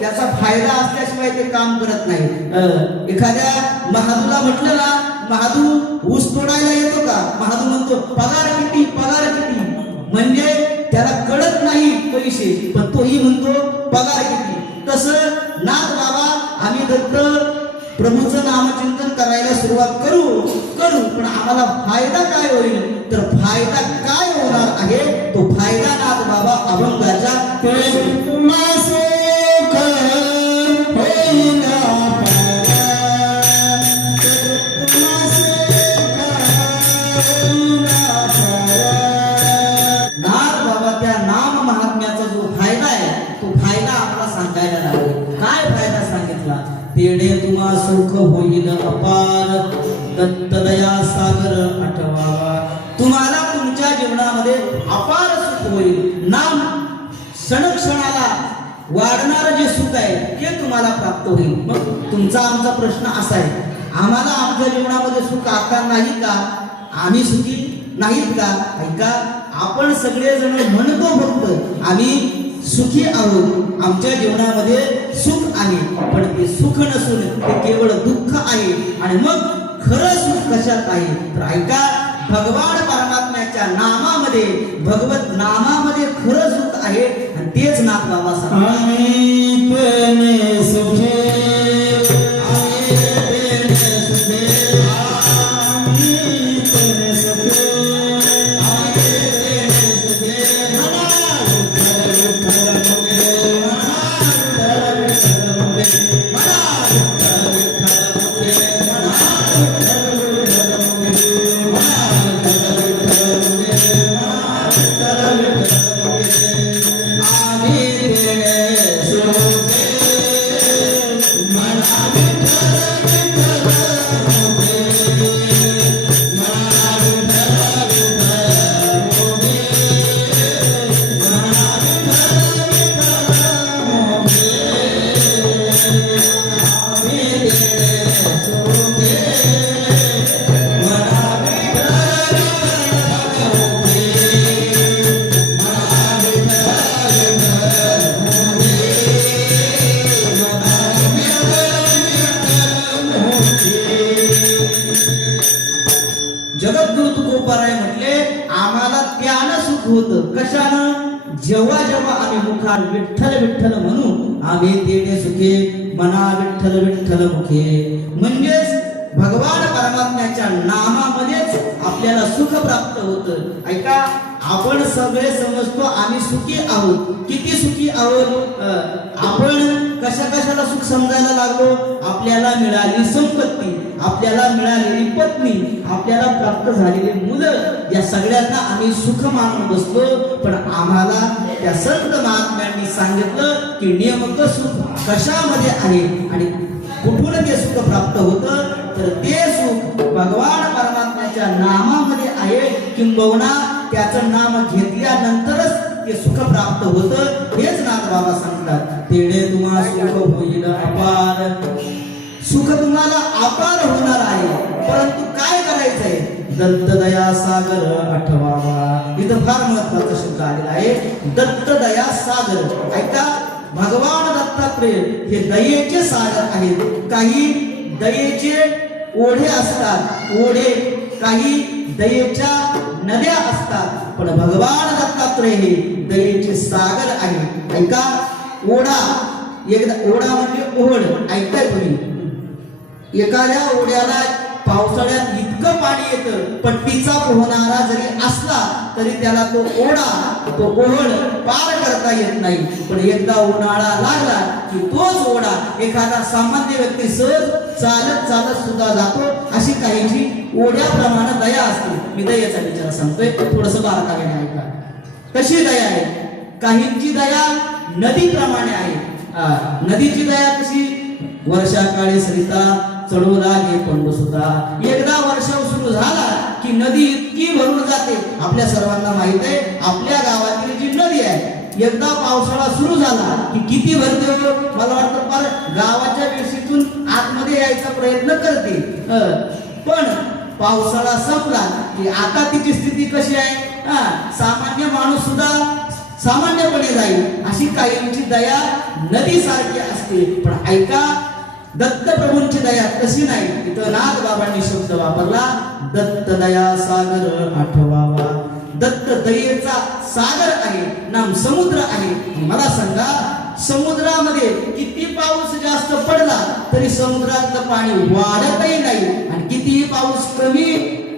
त्याचा फायदा असल्याशिवाय ते काम करत नाही. एखाद्या महादूला म्हटलं ना, महादू ऊस तोडायला येतो का? महादू म्हणतो पगार किती, पगार किती. म्हणजे त्याला कळत नाही पैसे, पण तोही म्हणतो पगार किती. तसं नाथ बाबा आम्ही दत्त प्रभूचं नामचिंतन करायला सुरुवात करू, पण आम्हाला फायदा काय होईल? तर फायदा काय होणार आहे? तो फायदा नाथ बाबा अभंगाच्या होईल सुख होईल अपार दत्तदया सागर आठवावा. तुम्हाला तुमच्या जीवनामध्ये अपार सुख होईल. नाम क्षणाला वाढणारं जे सुख आहे ते तुम्हाला प्राप्त होईल. मग तुमचा आमचा प्रश्न असा आहे, आम्हाला आमच्या जीवनामध्ये सुख आता नाही का? आम्ही सुखी नाहीत का? ऐका, आपण सगळेजण म्हणतो फक्त आम्ही सुखी आहोत, आमच्या जीवनामध्ये सुख आहे, पण ते सुख नसून ते केवळ दुःख आहे. आणि मग खरं सुख कशात आहे? तर ऐका, भगवान परमात्म्याच्या नामामध्ये, भगवत नामामध्ये खरं सुख आहे. आणि तेच नाथ बाबा सांगतात, आम्ही प्रेमे सुखे, आम्ही प्रेमे सुखे, आम्ही प्रेमे सुखे, आम्ही प्रेमे सुखे. म्हणा विठ्ठल मुखे, म्हणा विठ्ठल मुखे, म्हणा विठ्ठल मुखे, म्हणा विठ्ठल मुखे, म्हणा विठ्ठल मुखे, म्हणा विठ्ठल मुखे. आम्ही प्रेमे सुखे, म्हणा विठ्ठल विठ्ठल मुखे, म्हणा विठ्ठल विठ्ठल मुखे, म्हणा विठ्ठल विठ्ठल मुखे. आम्ही प्रेमे सुखे, म्हणा विठ्ठल विठ्ठल मुखे, म्हणा विठ्ठल विठ्ठल जगद्गुरु तुकोबाराय म्हटले, आम्हाला त्यानं सुख होतं. कशानं? जेव्हा जेव्हा आम्ही मुखात विठ्ठल विठ्ठल म्हणू, आम्ही तेने सुखे, मना विठ्ठल विठ्ठल मुखे. म्हणजेच भगवान परमात्म्याच्या नामामध्येच आपल्याला सुख प्राप्त होतं. ऐका, आपण सगळे समजतो आम्ही सुखी आहोत. किती सुखी आहोत? आपण कशा कशाला सुख समजायला लागलो? आपल्याला मिळाली संपत्ती, आपल्याला मिळालेली पत्नी, आपल्याला प्राप्त झालेली मुलं, या सगळ्यांना आम्ही सुख मानून बसलो. पण आम्हाला त्या संत महात्म्यांनी सांगितलं की नेमकं सुख कशामध्ये आहे आणि कुठून ते सुख प्राप्त होतं? तर ते सुख भगवान परमात्म्याच्या नामामध्ये आहे. किंबहुना त्याचं नाम घेतल्यानंतरच ते सुख प्राप्त होतं. हेच नाथ बाबा सांगतात, तेडे तुम्हा सुख होईल अपार. सुख तुम्हाला अपार होणार आहे, परंतु काय करायचंय? दत्तदया सागर आठवावा. इथं फार महत्वाचा शब्द आलेला आहे, दत्तदया सागर. ऐका, भगवान दत्तात्रेय हे दयेचे सागर आहेत. काही दयेचे ओढे असतात, ओढे, काही दयेच्या नद्या असतात, पण भगवान दत्तात्रेय हे दयेचे सागर आहे. ऐका, ओढा, एकदा ओढा म्हणजे ओढ. ऐकताय तुम्ही? एखाद्या ओढ्याला पावसाळ्यात इतकं पाणी येतं, पट्टीचा पोहणारा जरी असला तरी त्याला तो ओढा, तो ओढ पार करता येत नाही. पण एकदा उन्हाळा लागला की तोच ओढा एखादा सामान्य व्यक्ती सहज चालत चालत सुद्धा जातो. अशी काहीची ओढ्याप्रमाणे दया असते. मी दयेचा विचार सांगतोय, थोडस बारकाईने ऐका. कशी दया आहे? काहींची दया नदीप्रमाणे आहे. नदीची दया कशी? वर्षाकाळी सरिता चढू लागे पंडुसुता. एकदा वर्षा सुरू झाला की नदी इतकी भरून जाते. आपल्या सर्वांना माहित आहे, आपल्या गावातील जी नदी आहे, एकदा पावसाळा सुरू झाला की किती भरते हो? मला वाटतं फार गावाच्या वेशीतून आतमध्ये यायचा प्रयत्न करते. पण पावसाळा संपला की आता तिची स्थिती कशी आहे? सामान्य माणूस सुद्धा सामान्यपणे जाईल. अशी काहींची दया नदीसारखी असते. पण ऐका, दत्त प्रभूंची दया तशी नाही. इथं नाथ बाबांनी शब्द वापरला, दत्त दया सागर आठवावा. दत्त दयेचा सागर आहे, नाम समुद्र आहे. मला सांगा, समुद्रामध्ये किती पाऊस जास्त पडला तरी समुद्रातलं पाणी वाढतही नाही, आणि कितीही पाऊस कमी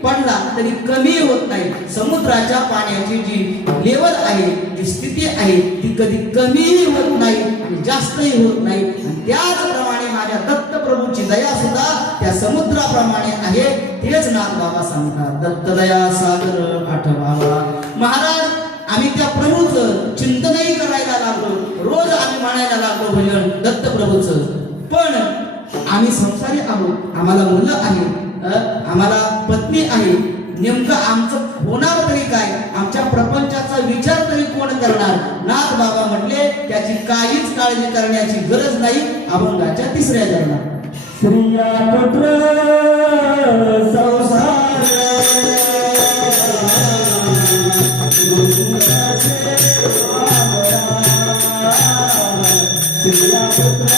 पडला तरी कमी होत नाही. समुद्राच्या पाण्याची जी लेवल आहे, जी स्थिती आहे, ती कधी कमीही होत नाही आणि जास्तही होत नाही. आणि त्याचप्रमाणे माझ्या दत्त प्रभूची दया सुद्धा त्या समुद्राप्रमाणे आहे. तेच नाथ बाबा सांगतात, दत्त दया सागर आठवावा. महाराज, आम्ही त्या प्रभूचं चिंतनही करायला लागलो, रोज आम्ही म्हणायला लागलो भजन दत्त प्रभूचं. पण आम्ही आम्ही संसारी आहोत, आम्हाला मुलं आहेत, आम्हाला पत्नी आहे, नेमकं आमचं होणार तरी काय, आमच्या प्रपंचाचा विचार तरी कोण करणार. नाथ बाबा म्हटले त्याची काहीच काळजी करण्याची गरज नाही. अभंगाच्या तिसऱ्या चरणात स्त्रिया पुत्र संसार स्त्रिया पुत्र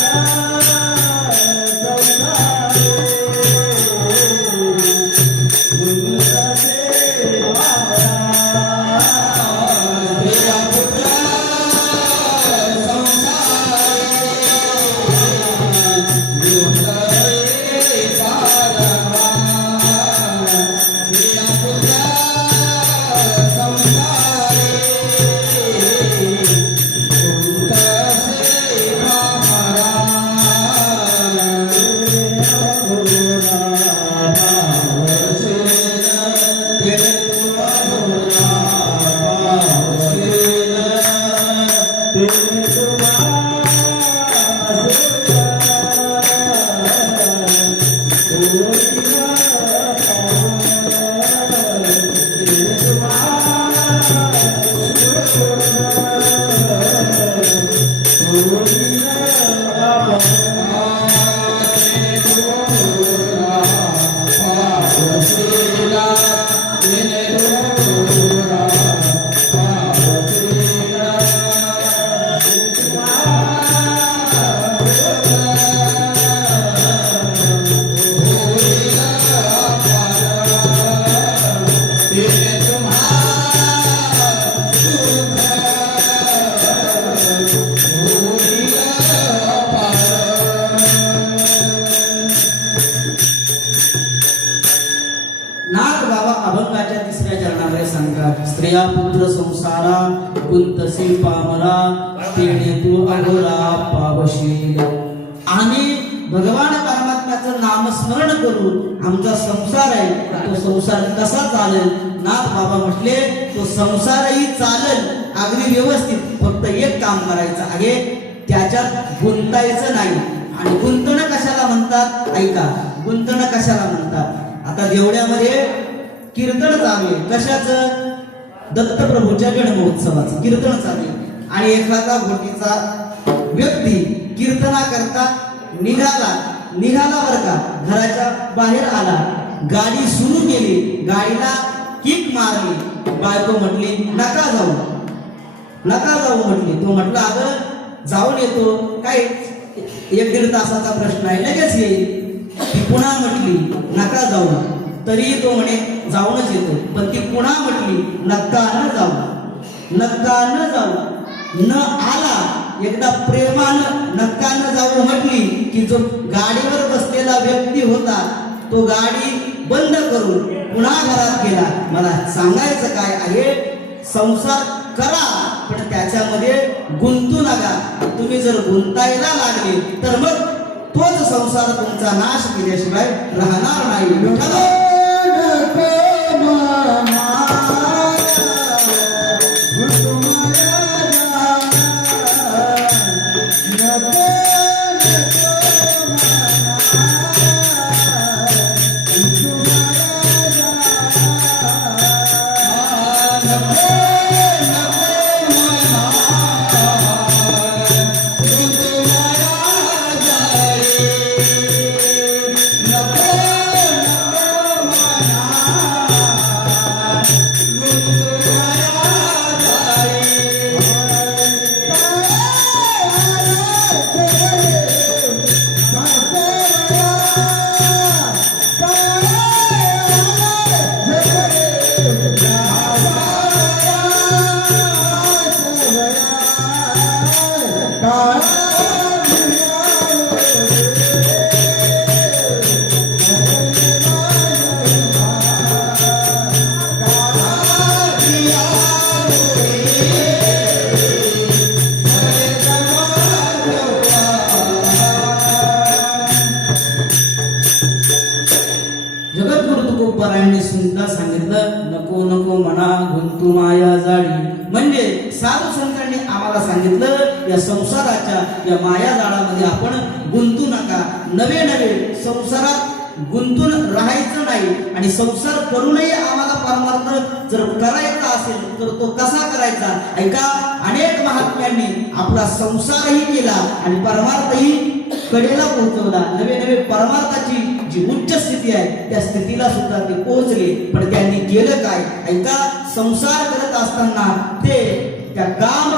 नाथ बाबा अभंगाच्या तिसऱ्या चरणामध्ये सांगतात, स्त्रिया पुत्र संसारा कुंतसी पामरा तेणे तू अघोरा पावशील. आम्ही भगवान परमात्म्याचं नामस्मरण करून आमचा संसार आहे, तो संसार कसा चालेल. नाथ बाबा म्हटले तो संसारही चालेल अगदी व्यवस्थित, फक्त एक काम करायचं आहे, त्याच्यात गुंतायचं नाही. आणि गुंतणं कशाला म्हणतात, ऐका, गुंतणं कशाला म्हणतात. आता देवड्यामध्ये कीर्तन चालू आहे, कशाचं, दत्तप्रभूच्या जन्मोत्सवाचं कीर्तन चालू आहे. आणि एखादा गोटीचा व्यक्ती कीर्तना करता निघाला बरं का, घराच्या बाहेर आला, गाडी सुरू केली, गाडीला किक मारली, बायको म्हटली नका जाऊ म्हटली. तो म्हटला अगं जाऊन येतो, काय 1-1.5 तासाचा प्रश्न आहे, लगेच येईल. ती पुन्हा म्हटली नका जाऊ, तरी तो म्हणे जाऊनच येतो. पण ती पुन्हा म्हटली नका न जाऊ, न आला. एकदा प्रेमानं नका न जाऊ म्हटली की जो गाडीवर बसलेला व्यक्ती होता तो गाडी बंद करून पुन्हा घरात गेला. मला सांगायचं काय आहे, संसार करा पण त्याच्यामध्ये गुंतू नका. तुम्ही जर गुंतायला लागले तर मग तोच संसार तुमचा नाश केल्याशिवाय राहणार नाही. महापुरुषांनी आम्हाला सांगितलं, या संसाराच्या या मायाजाळामध्ये आपण गुंतू नका. नवे नवे संसारात गुंतून राहायचं नाही. आणि संसार करूनही आम्हाला परमार्थ जर करायचा असेल तर तो कसा करायचा? ऐका, अनेक महात्म्यांनी आपला संसारही केला आणि परमार्थही कडेला पोहोचवला. नवे नवे परमार्थाची जी उच्च स्थिती आहे त्या स्थितीला सुद्धा ते पोहोचले. पण त्यांनी केलं काय? ऐका, संसार करत असताना ते त्या काम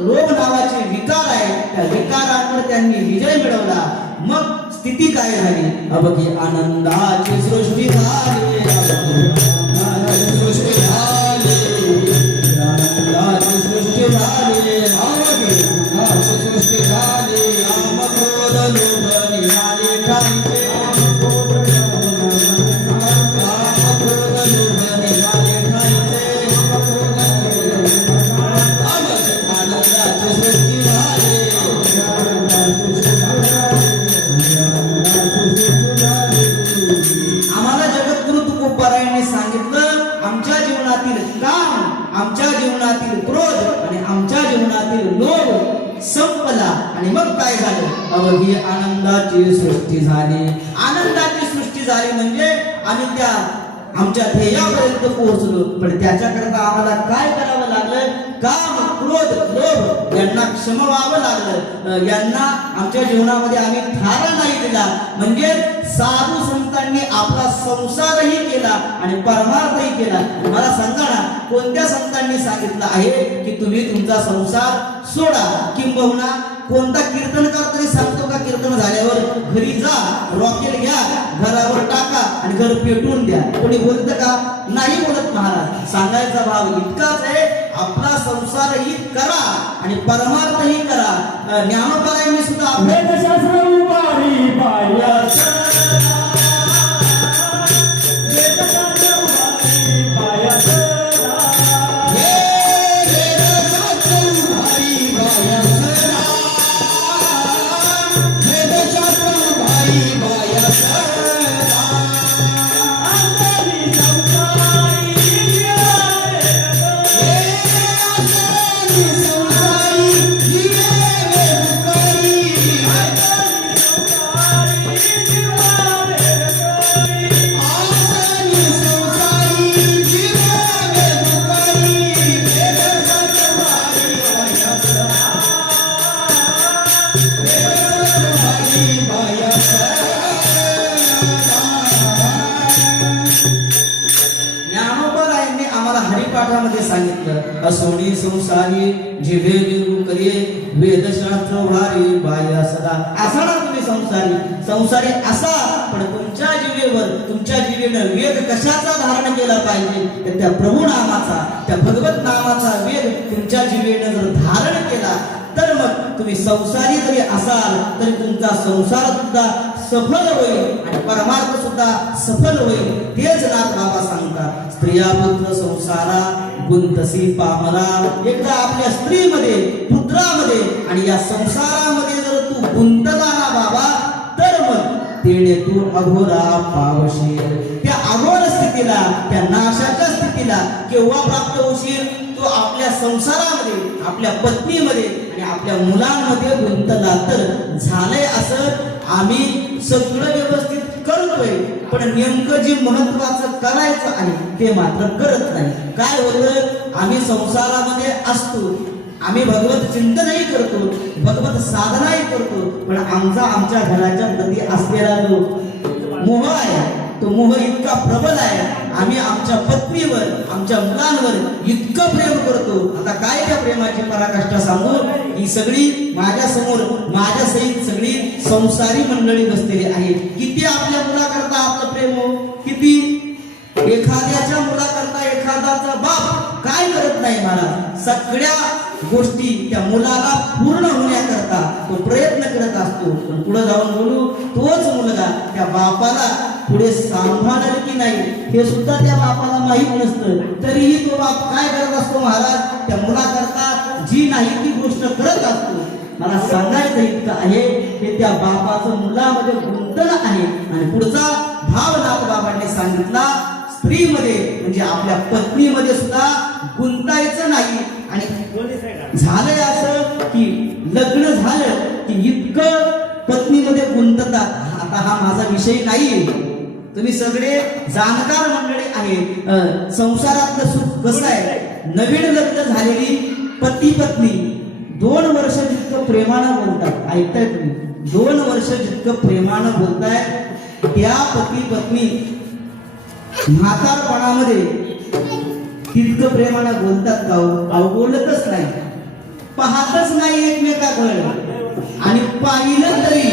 लोभ नावाचे विकार आहे, त्या विकारांवर त्यांनी विजय मिळवला. मग स्थिती काय झाली? अवघी आनंदाची सृष्टी झाली, आनंदाची सृष्टी झाली, आनंदाची सृष्टी झाली, अवघी आनंदाची सृष्टी झाली. काम क्रोध लोभ निघाले ठाईचे, काम क्रोध लोभ निघाले ठाईचे, आनंदाची सृष्टी झाली. आम्हाला जगद्गुरु तुकोबारायांनी सांगितलं, आमच्या जीवनातील काम, आमच्या जीवनातील क्रोध आणि आमच्या जीवनातील लोभ संपला. आणि मग काय झालं? अवघी आनंदाची सृष्टी झाली. आनंदाची सृष्टी झाली म्हणजे आम्ही त्या आमच्या ध्येयापर्यंत पोहोचलो. पण त्याच्याकरता आम्हाला काय करावं लागलं? काम, क्रोध, लोभ यांना क्षम व्हावं लागलं. यांना आमच्या जीवनामध्ये आम्ही थारा नाही दिला. म्हणजे साधू संतांनी आपला संसारही केला आणि परमार्थही केला. मला सांगा ना, कोणत्या संतांनी सांगितलं आहे की तुम्ही तुमचा संसार सोडा? किंबहुना कोणता कीर्तनकार तरी सांगतो का कीर्तन झाल्यावर घरी जा, रॉकेल घ्या, घरावर टाका आणि घर पेटवून द्या? कोणी बोलतं का? नाही बोलत महाराज. सांगायचा भाव इतकाच आहे, आपला संसारही करा आणि परमार्थही करा. ज्ञानोबारायांनी सुद्धा आपल्या वेदशास्त्र उभारी पायास, वेदशास्त्र उभारी पायास, पाठामध्ये सांगितलं, असोनी संसारी जिभे निर्गु करिये, वेदशास्त्र उभारी बाया सदा. असा ना तुम्ही संसारी असा, पण तुमच्या जिभेवर, तुमच्या जिभेनं वेद कशाचा धारण केला पाहिजे? तर त्या प्रभू नामाचा, त्या भगवत नामाचा वेद तुमच्या जिभेनं जर धारण केला तर मग तुम्ही संसारी जरी असाल तरी तुमचा संसार सुद्धा सफल होईल आणि परमार्थ सुद्धा सफल होईल. तेच नाथ बाबा सांगतात, स्त्रिया पुत्र संसारा गुंतसी पामरा. एकदा आपल्या स्त्रीमध्ये, पुत्रामध्ये आणि या संसारामध्ये जर तू गुंतला ना बाबा, तर मग तेने तू अघोरा पावशील. त्या अघोर स्थितीला, त्या नाशाच्या स्थितीला केव्हा प्राप्त होशील? तो आपल्या संसारामध्ये, आपल्या पत्नीमध्ये आणि आपल्या मुलांमध्ये गुंतला तर. झालंय असं, आम्ही सगळं व्यवस्थित करतोय, पण नेमकं जे महत्वाचं करायचं आहे ते मात्र करत नाही. काय होतं? आम्ही संसारामध्ये असतो, आम्ही भगवत चिंतनही करतो, भगवत साधनाही करतो, पण आमच्या घराच्या प्रती असलेला जो मोह आहे तो मोह इतका प्रबल आहे. आम्ही आमच्या पत्नीवर, आमच्या मुलांवर इतकं प्रेम करतो. आता काय त्या प्रेमाची पराकाष्ठा सांगू? ही सगळी माझ्या समोर, माझ्या सहित सगळी संसारी मंडळी बसलेली आहे. किती आपल्या मुलाकरता आपलं प्रेम हो, किती एखाद्याच्या मुलाकरता एखादाचा बाप काय करत नाही महाराज? सगळ्या गोष्टी त्या मुलाला पूर्ण होण्याकरता तो प्रयत्न करत असतो. पण पुढे जाऊन बोलू, तोच मुलगा त्या बापाला पुढे सांभाळेल की नाही हे सुद्धा त्या बापाला माहीत नसतं. तरीही तो बाप काय करत असतो महाराज? त्या मुलाकरता जी नाही ती गोष्ट करत असतो. मला सांगायचं इतकं आहे की त्या बापाचं मुलामध्ये गुंतण आहे. आणि पुढचा भाव नाथ बाबांनी सांगितला, स्त्रीमध्ये म्हणजे आपल्या पत्नीमध्ये सुद्धा गुंतायचं नाही. आणि झालंय असं की लग्न झालं की इतकं पत्नीमध्ये गुंततात. आता हा माझा विषय नाहीये, तुम्ही सगळे जाणकार मंडळी आहे. संसारातलं सुख कसं आहे, नवीन लग्न झालेली पती पत्नी 2 वर्ष जितकं प्रेमानं बोलतात, ऐकताय तुम्ही, 2 वर्ष जितकं प्रेमानं बोलताय त्या पती पत्नी म्हातारपणामध्ये तितकं प्रेमानं बोलतात का हो? अहो बोलतच नाही, पाहतच नाही एकमेकाकडे. आणि पाहिलं तरी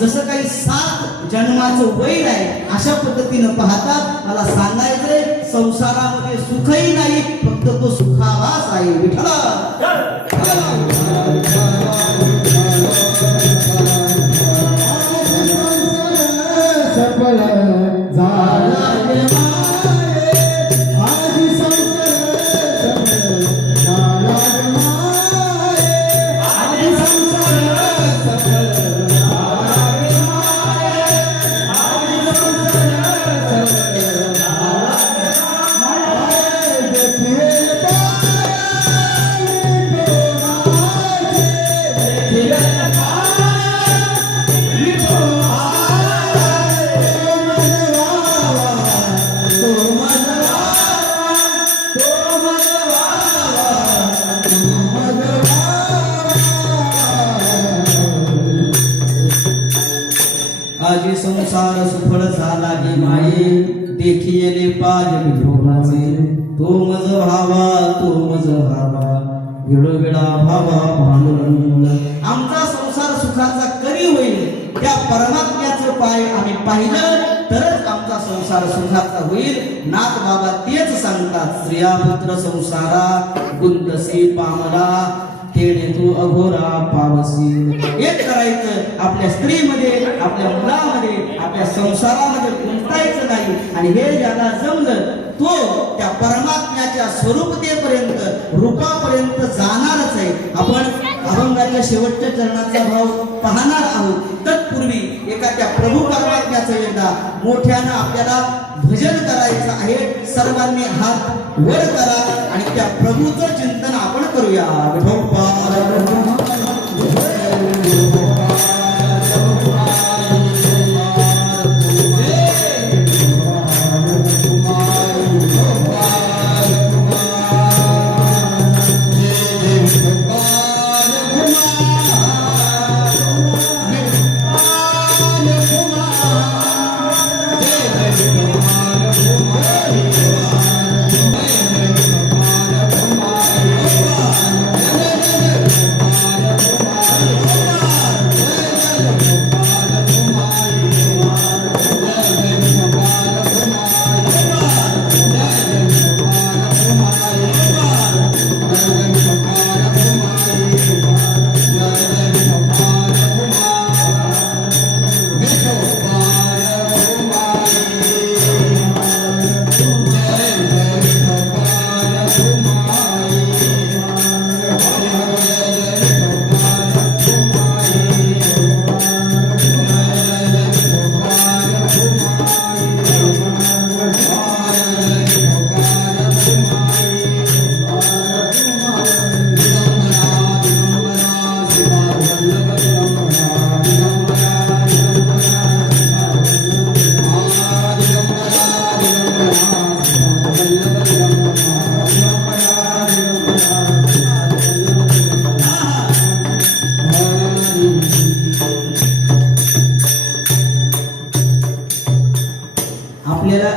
जसं काही 7 जन्माचं वैर आहे अशा पद्धतीनं पाहतात. मला सांगायचंय संसारामध्ये सुखही नाही, फक्त तो सुखावास आहे. विठ्ठला सफल झाला आधी संसार सफल झाला आधी संसार सफल आजी संसार सुफळ झाला गे माये, देखिले पाज विठोबाचे. तो मज व्हावा, तो मज व्हावा, वेळोवेळा व्हावा पांडुरंग. आमचा संसार सुखाचा कधी होईल, त्या परमात्म्याचं पाय आम्ही पाहिलं तरच आमचा संसार सुखाचा होईल. नाथ बाबा तेच सांगतात, स्त्रिया पुत्र संसारा गुंतसी पामला, तेणे तू अघोरा पावसी. एक करायचं, आपल्या स्त्रीमध्ये, आपल्या मुलामध्ये, आपल्या संसारामध्ये गुंतायचं नाही. आणि हे ज्याला जमलं तो त्या परमात्म्याच्या स्वरूपतेपर्यंत, रूपापर्यंत जाणारच आहे. आपण अभंगाच्या शेवटच्या चरणाचा भाव पाहणार आहोत. तत्पूर्वी एका त्या प्रभू परमात्म्याचं एकदा मोठ्यानं आपल्याला भजन करायचं आहे. सर्वांनी हात वर करा आणि त्या प्रभूचं चिंतन आपण करूया. आपल्याला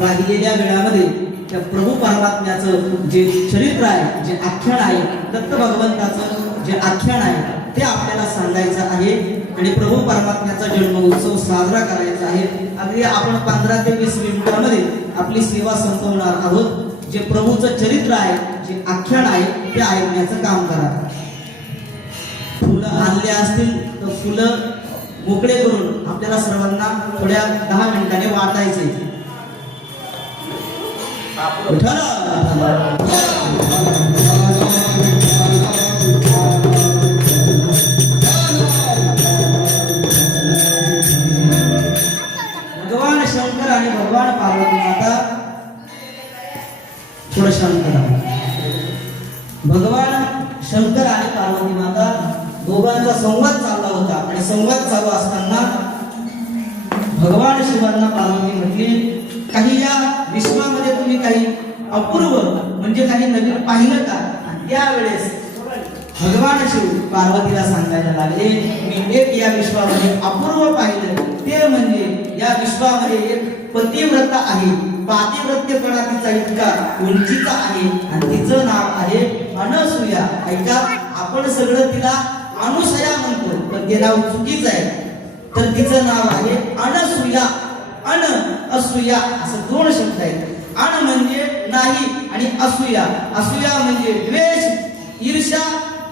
राहिलेल्या वेळामध्ये त्या प्रभू परमात्म्याचं जे चरित्र आहे, जे आख्यान आहे, दत्त भगवंताचं जे आख्यान आहे ते आपल्याला सांगायचं आहे. आणि प्रभू परमात्म्याचा जन्म उत्सव साजरा करायचा आहे. अगदी आपण 15 ते 20 मिनिटांमध्ये आपली सेवा संपवणार आहोत. जे प्रभूचं चरित्र आहे, जे आख्यान आहे ते ऐकण्याचं काम करा. फुलं आणले असतील तर फुलं मोकळे करून आपल्याला सर्वांना थोड्या 10 मिनिटांनी वाटायचे. भगवान शंकर आणि भगवान पार्वती माता थोडं शांत राहा. दोघांचा संवाद चालला होता आणि संवाद चालू असताना भगवान शिवांना पार्वती म्हटली, काही या विश्वामध्ये तुम्ही काही अपूर्व म्हणजे काही नवीन पाहिलं का? आणि त्यावेळेस भगवान शिव पार्वतीला सांगायला लागले, मी एक या विश्वामध्ये अपूर्व पाहिलं, ते म्हणजे या विश्वामध्ये एक पतिव्रता आहे, पातिव्रत्यपणा तिचा इतका उंचीचा आहे आणि तिचं नाव आहे अनसूया. ऐका, आपण सगळं तिला अनुसया म्हणतो, पण ते नाव चुकीचं आहे. तर तिचं नाव आहे अनसूया. अन असूया असं दोन शब्द आहेत. अन म्हणजे नाही आणि असूया, असूया म्हणजे द्वेष, ईर्ष्या,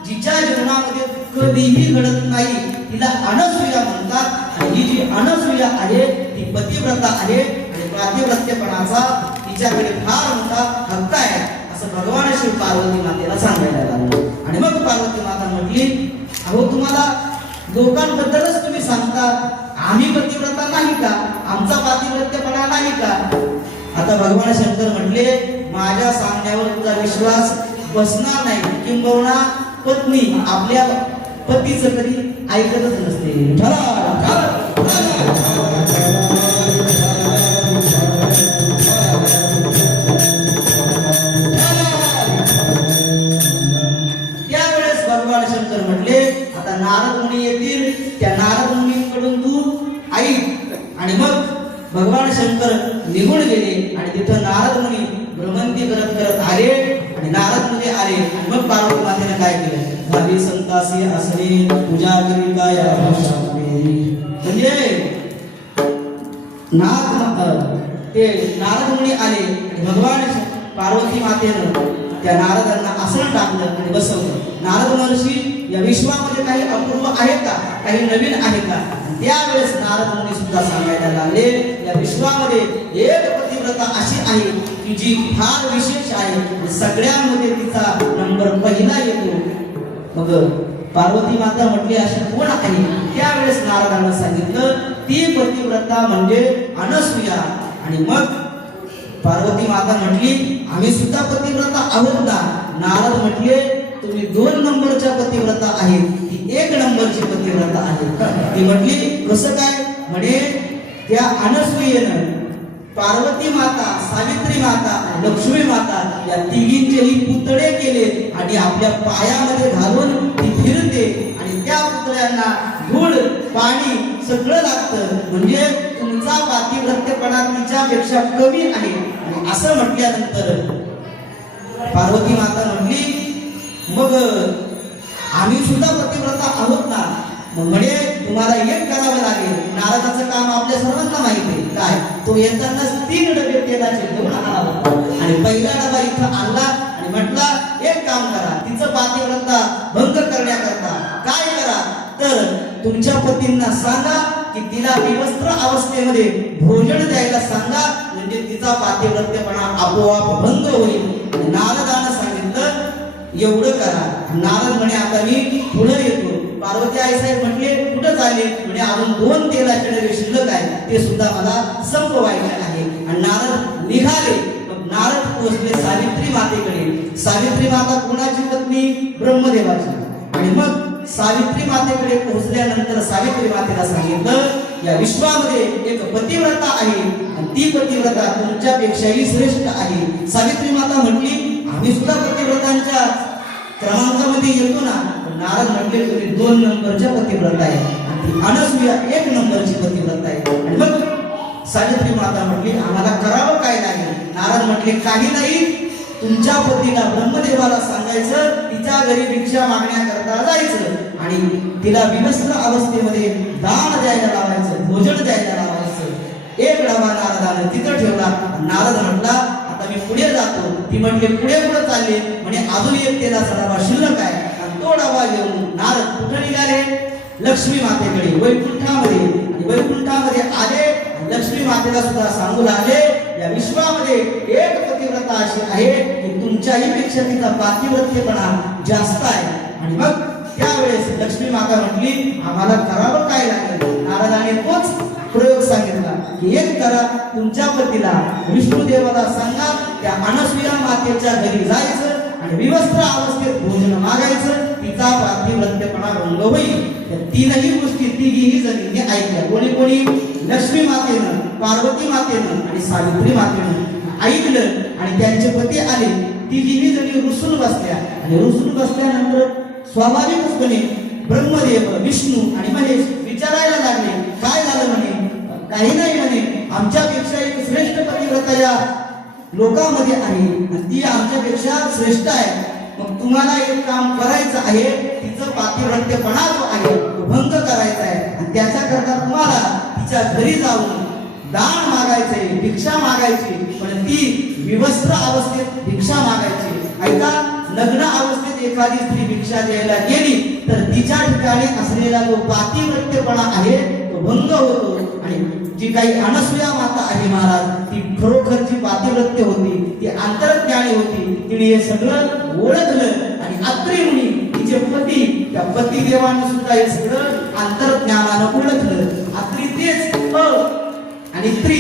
जिच्या जीवनामध्ये कधीही घडत नाही तिला अनसूया म्हणतात. आणि ही जी अनसूया आहे ती पतिव्रता आहे आणि पातिव्रत्यपणाचा तिच्याकडे फार मोठा हक्क आहे असं भगवान शिव पार्वती मातेला सांगायला लागले. आणि मग पार्वती माता म्हटली, अहो तुम्हाला लोकांबद्दलच तुम्ही सांगता, आम्ही पतिव्रता नाही का? आमचा पातिव्रत्यपणा नाही का? आता भगवान शंकर म्हटले, माझ्या सांगण्यावर तुझा विश्वास बसणार नाही, किंबहुना पत्नी आपल्या पतीचं कधी ऐकतच नसते. त्यावेळेस भगवान शंकर म्हटले, आता नारद मुनी येतील, त्या नारद मुनींकडून तू ऐक. आणि मग भगवान शंकर निघून गेले आणि तिथं नारद मुनी भ्रमंती करत करत आले आणि नारद मुनी आले. आणि मग पार्वती मातेने काय केलं? भावी संतासी असणे पूजा करी काय म्हणजे ते नारद मुनी आले आणि भगवान पार्वती मातेनं त्या नारदांना आसन टाकलं आणि बसवलं. नारद महर्षी, या विश्वामध्ये काही अपूर्व आहे का? काही नवीन आहे का? त्यावेळेस नारद मुनी सुद्धा सांगायला लागले, या विश्वामध्ये एक पतिव्रता अशी आहे की जी फार विशेष आहे, सगळ्यांमध्ये तिचा नंबर पहिला येतो. मग पार्वती माता म्हटली, अशी कोण आहे? त्यावेळेस नारदांना सांगितलं, ती पतिव्रता म्हणजे अनसूया. आणि मग पार्वती माता म्हटली, आम्ही सुद्धा पतिव्रता आहोत ना? नारद म्हटले, तुम्ही 2 नंबरच्या पतिव्रता आहेत, ती 1 नंबरची पतिव्रता आहे. ती म्हटली, कसं काय? म्हणे त्या अनसूयेनं पार्वती माता, सावित्री माता, लक्ष्मी माता या तिघींचेही पुतळे केले आणि आपल्या पायामध्ये घालून ती फिरते आणि त्या पुतळ्यांना धूळ, पाणी सगळं लागतं, म्हणजे तुमचा पातिव्रत्यपणा तिच्यापेक्षा कमी आहे. आणि असं म्हटल्यानंतर पार्वती माता म्हटली, मग आम्ही सुद्धा पतिव्रता आहोत ना? मग म्हणे तुम्हाला एक करावं लागेल. नारदाचं काम आपल्या सर्वांना माहिती आहे काय? तो येतानाच 3 डबे तेलाचे घेऊन आला होता आणि पहिला डबा इथं आणला आणि म्हटला, एक काम करा, तिचं पातिव्रता भंग करण्याकरता काय करा, तर तुमच्या पतींना सांगा की तिला विवस्त्र अवस्थेमध्ये भोजन द्यायला सांगा, म्हणजे तिचा पातिव्रत्यपणा आपोआप भंग होईल. नारदानं सांगितलं, एवढं करा. नारद म्हणे, आता मी पुढे येतो. पार्वती आई साहेब म्हटले, कुठं चालले? म्हणजे अजून 2 तेलाचे डबे शिल्लक आहे, ते सुद्धा मला संपवायचे आहे. आणि नारद निघाले. मग नारद पोहोचले सावित्री मातेकडे. सावित्री माता कोणाची पत्नी? ब्रह्मदेवाची. आणि मग सावित्री मातेकडे पोहोचल्यानंतर सावित्री मातेला सांगितलं, या विश्वामध्ये एक पतिव्रता आहे आणि ती पतिव्रता तुमच्यापेक्षाही श्रेष्ठ आहे. सावित्री माता म्हटली, आम्ही सुद्धा पतिव्रतांच्या क्रमांकामध्ये येतो ना? नारद म्हटले, तुम्ही 2 नंबरच्या पतिव्रता आहे आणि ती अनसूया 1 नंबरची पतिव्रता आहे. आणि मग सावित्री माता म्हटली, आम्हाला करावं काय लागेल? नारद म्हटले, काही नाही, तुमच्या पतीला ब्रह्मदेवाला सांगायचं, तिच्या घरी भिक्षा मागण्याकरता जायचं आणि तिला विवस्त्र अवस्थेमध्ये दान द्यायला लावायचं, भोजन द्यायला लावायचं. एक डबा नारदानं तिथं ठेवला. नारद म्हटला, आता मी पुढे जातो. ती म्हटली, पुढे कुठं चालले? म्हणे अजून एक तेलाचा डबा शिल्लक आहे. आणि तो डबा घेऊन नारद कुठं निघाले? लक्ष्मी मातेकडे, वैकुंठामध्ये. आणि वैकुंठामध्ये आले. लक्ष्मी मातेला सुद्धा सांगू लागले, या विश्वामध्ये एक पतिव्रता अशी आहे की तुमच्याही पेक्षा तिचा पातिव्रत्यपणा जास्त आहे. आणि मग त्यावेळेस लक्ष्मी माता म्हटली, आम्हाला करावं काय लागेल? नारदाने तोच प्रयोग सांगितला की एक करा, तुमच्या पतीला विष्णुदेवाला सांगा, त्या अनसूया मातेच्या घरी जायचं आणि विवस्त्र अवस्थेत भोजन मागायचं, तिचा पातिव्रत्यपणा भंग होईल. त्या तीनही गोष्टी तिघीही जणींनी ऐकल्या. कोणी कोणी? लक्ष्मी मातेनं, पार्वती मातेनं आणि सावित्री मातेनं ऐकलं आणि त्यांचे पती आले. तिघीही जणी रुसून बसल्या आणि रुसून बसल्यानंतर स्वाभाविकपणे ब्रह्मदेव, विष्णू आणि महेश विचारायला लागले, काय झालं म्हणे? काही नाही म्हणे, आमच्यापेक्षा एक श्रेष्ठ पतिव्रता या लोकांमध्ये आहे आणि ती आमच्यापेक्षा श्रेष्ठ आहे. मग तुम्हाला एक काम करायचं आहे, तिचं पातिव्रत्यपणा जो आहे तो भंग करायचा आहे आणि त्याच्याकरता तुम्हाला तिच्या घरी जाऊन दान मागायचंय, भिक्षा मागायची. पण ती विवस्त्र अवस्थेत भिक्षा मागायची. ऐका, लग्न अवस्थेत एखादी स्त्री भिक्षा द्यायला गेली तर तिच्या ठिकाणी असलेला जो पातिव्रत्यपणा आहे तो भंग होतो. आणि जी काही अनसूया माता आहे महाराज, ती खरोखरची पातिव्रत्य होती, ती अंतर्ज्ञानी होती. तिने हे सगळं ओळखलं आणि अत्रि मुनी तिचे पती, त्या पतिदेवानं सुद्धा हे सगळं अंतर्ज्ञानानं ओळखलं. अत्रि तेच आणि त्रि,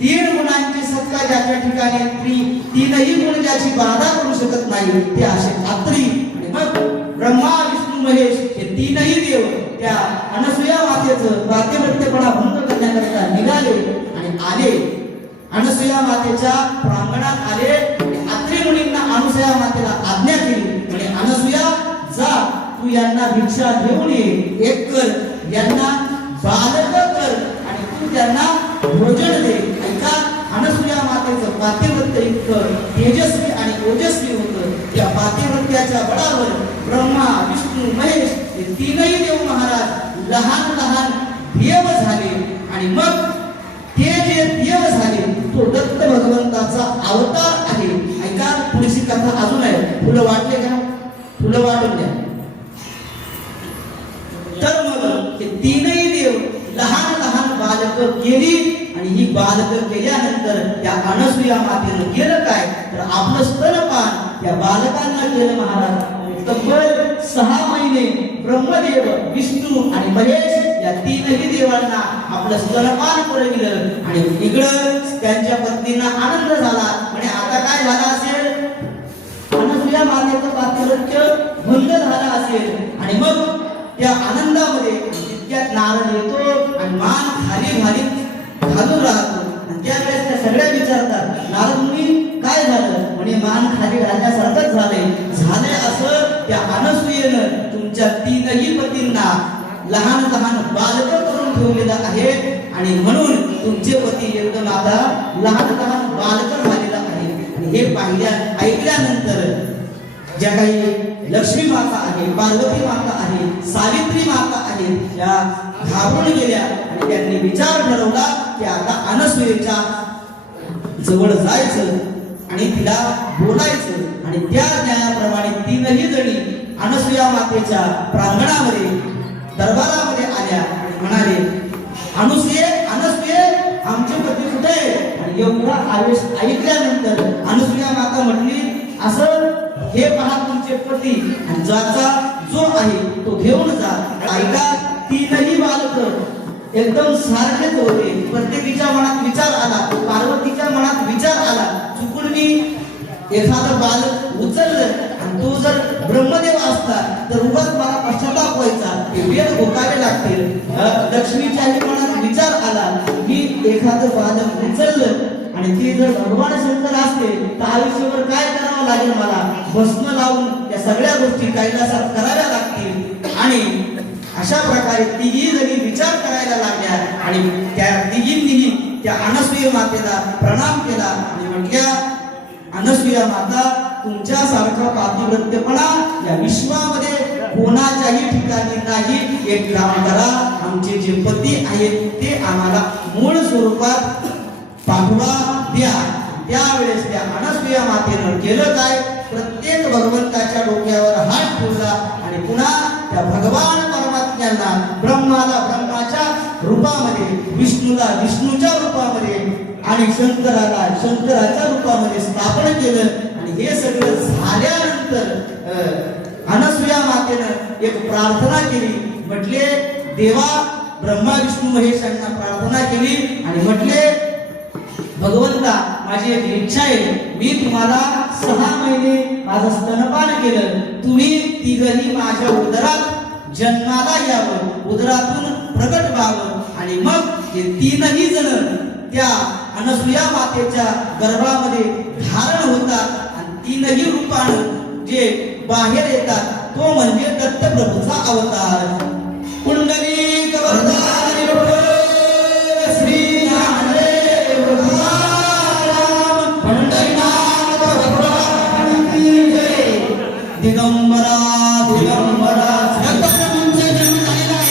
तीन गुणांची सत्ता ज्याच्या ठिकाणी तीनही गुण ज्याची बाधा करू शकत नाही ते असे अत्रि. आणि मग ब्रह्मा, विष्णू, महेश हे तीनही देव त्या अनसूया मातेचं पातिव्रत्यपणा भंग करण्याकरता निघाले आणि आले. अनसूया मातेच्या प्रांगणात आले. अत्रि मुनींना अनसूया मातेला आज्ञा केली, म्हणजे अनसूया जा, तू यांना भिक्षा घेऊन ये, एक कर, यांना बालक कर आणि तू त्यांना भोजन दे. ऐका, अनसूया मातेचं पातिव्रत्य इतकं तेजस्वी आणि ओजस्वी होतं. त्या पातिव्रत्याच्या बळावर ब्रह्मा, विष्णू, महेश हे तीनही देव महाराज लहान लहान देव झाले. आणि मग ते जे देव झाले तो दत्त भगवंताचा अवतार आहे. ऐका, पुढची कथा अजून आहे. फुलं वाटले का? फुलं वाटून द्या. तर मग हे तीनही देव लहान लहान बालक केली आणि ही बालक केल्यानंतर त्या अनसूया मातेनं केलं काय तर आपलं स्तनपान त्या बालकांना केलं महाराज. तब्बल 6 महिने ब्रह्मदेव, विष्णू आणि महेश या तीनही देवांना आपलं स्तनपान पुरविलं. आणि इकडं त्यांच्या पत्नींना आनंद झाला. म्हणजे आता काय झालं असेल? अनसूया मातेचं पातिव्रत्य भंग झालं असेल. आणि मग त्या आनंदामध्ये तितक्यात नारद येतो आणि मान खाली घालून राहतो. आणि त्यावेळेस त्या सगळ्या विचारतात, नारद मुनी काय झालं? म्हणे मान खाली घालण्यासारखंच झालंय असं त्या अनसूयेनं तुमच्या तीनही पतींना लहान लहान बालक करून ठेवलेलं आहे आणि म्हणून तुमचे पती एकदम आता लहान लहान बालक झालेलं आहे. आणि हे ऐकल्यानंतर ज्या काही लक्ष्मी माता आहे, पार्वती माता आहे, सावित्री माता आहे, त्या घाबरून गेल्या आणि त्यांनी विचार ठरवला की आता अनसूयेच्या जवळ जायचं आणि तिला बोलायचं. आणि त्या न्यायाप्रमाणे तीनही जणी अनसूया मातेच्या प्रांगणामध्ये दरबारामध्ये आल्या आणि म्हणाले, अनसूये, आमचे पती कुठे आहे? आणि एवढा आवेश ऐकल्यानंतर अनसूया माता म्हटली, असं हे पहा तुमचे पती आणि ज्याचा जो आहे तो घेऊन जा. ऐका, तीनही बालक एकदम सारखेच होते. प्रत्येकीच्या मनात विचार आला, पार्वतीच्या मनात विचार आला, चुकून मी एखादा बालक उचललं आणि तो जर ब्रह्मदेव असता तर उगाच मला पश्चाताप व्हायचा, ते वेद भोगावे लागतील. लक्ष्मीच्याही मनात विचार आला, मी एखादं बालक उचललं आणि ते जर भगवान शंकर असते तर आयुष्यभर काय करावं लागेल मला? भस्म लावून त्या सगळ्या गोष्टी कैलासात कराव्या लागतील. आणि अशा प्रकारे तिघी जणी विचार करायला लागल्या आणि त्या तिघींनीही त्या अनसूया मातेला प्रणाम केला आणि म्हटल्या, अनसूया माता, तुमच्यासारखा पातिव्रत्यपणा या विश्वामध्ये कोणाच्याही ठिकाणी नाही. एक काम करा, आमचे जे पती आहेत ते आम्हाला मूळ स्वरूपात पाठवा द्या. त्यावेळेस त्या अनसूया मातेनं केलं काय? प्रत्येक भगवंताच्या डोक्यावर हात ठेवला आणि पुन्हा त्या भगवान परमात्म्यांना, ब्रह्माला ब्रह्माच्या रूपामध्ये, विष्णूला विष्णूच्या रूपामध्ये आणि शंकराला शंकराच्या रूपामध्ये स्थापन केलं. आणि हे सगळं झाल्यानंतर अनसूया मातेनं एक प्रार्थना केली. म्हटले, देवा, ब्रह्मा, विष्णू, महेश यांना प्रार्थना केली आणि म्हटले, भगवंता, माझी एक इच्छा आहे, मी तुम्हाला 6 महिने माझं स्तनपान केलं, तुम्ही तिघही माझ्या उदरात जन्माला यावं, उदरातून प्रकट व्हावं आणि मग हे तीनही जण त्या अनसुया मातेच्या गर्भामध्ये धारण होतात आणि तीनही रूपानं जे बाहेर येतात तो म्हणजे दत्तप्रभूचा अवतार. पुंडलिक वरदानी विठ्ठल श्री ज्ञानदेव तुकाराम पंढरीनाथ भगवान की जय. दिगंबरा दिगंबरा दत्तप्रभूंचा जन्म झालेला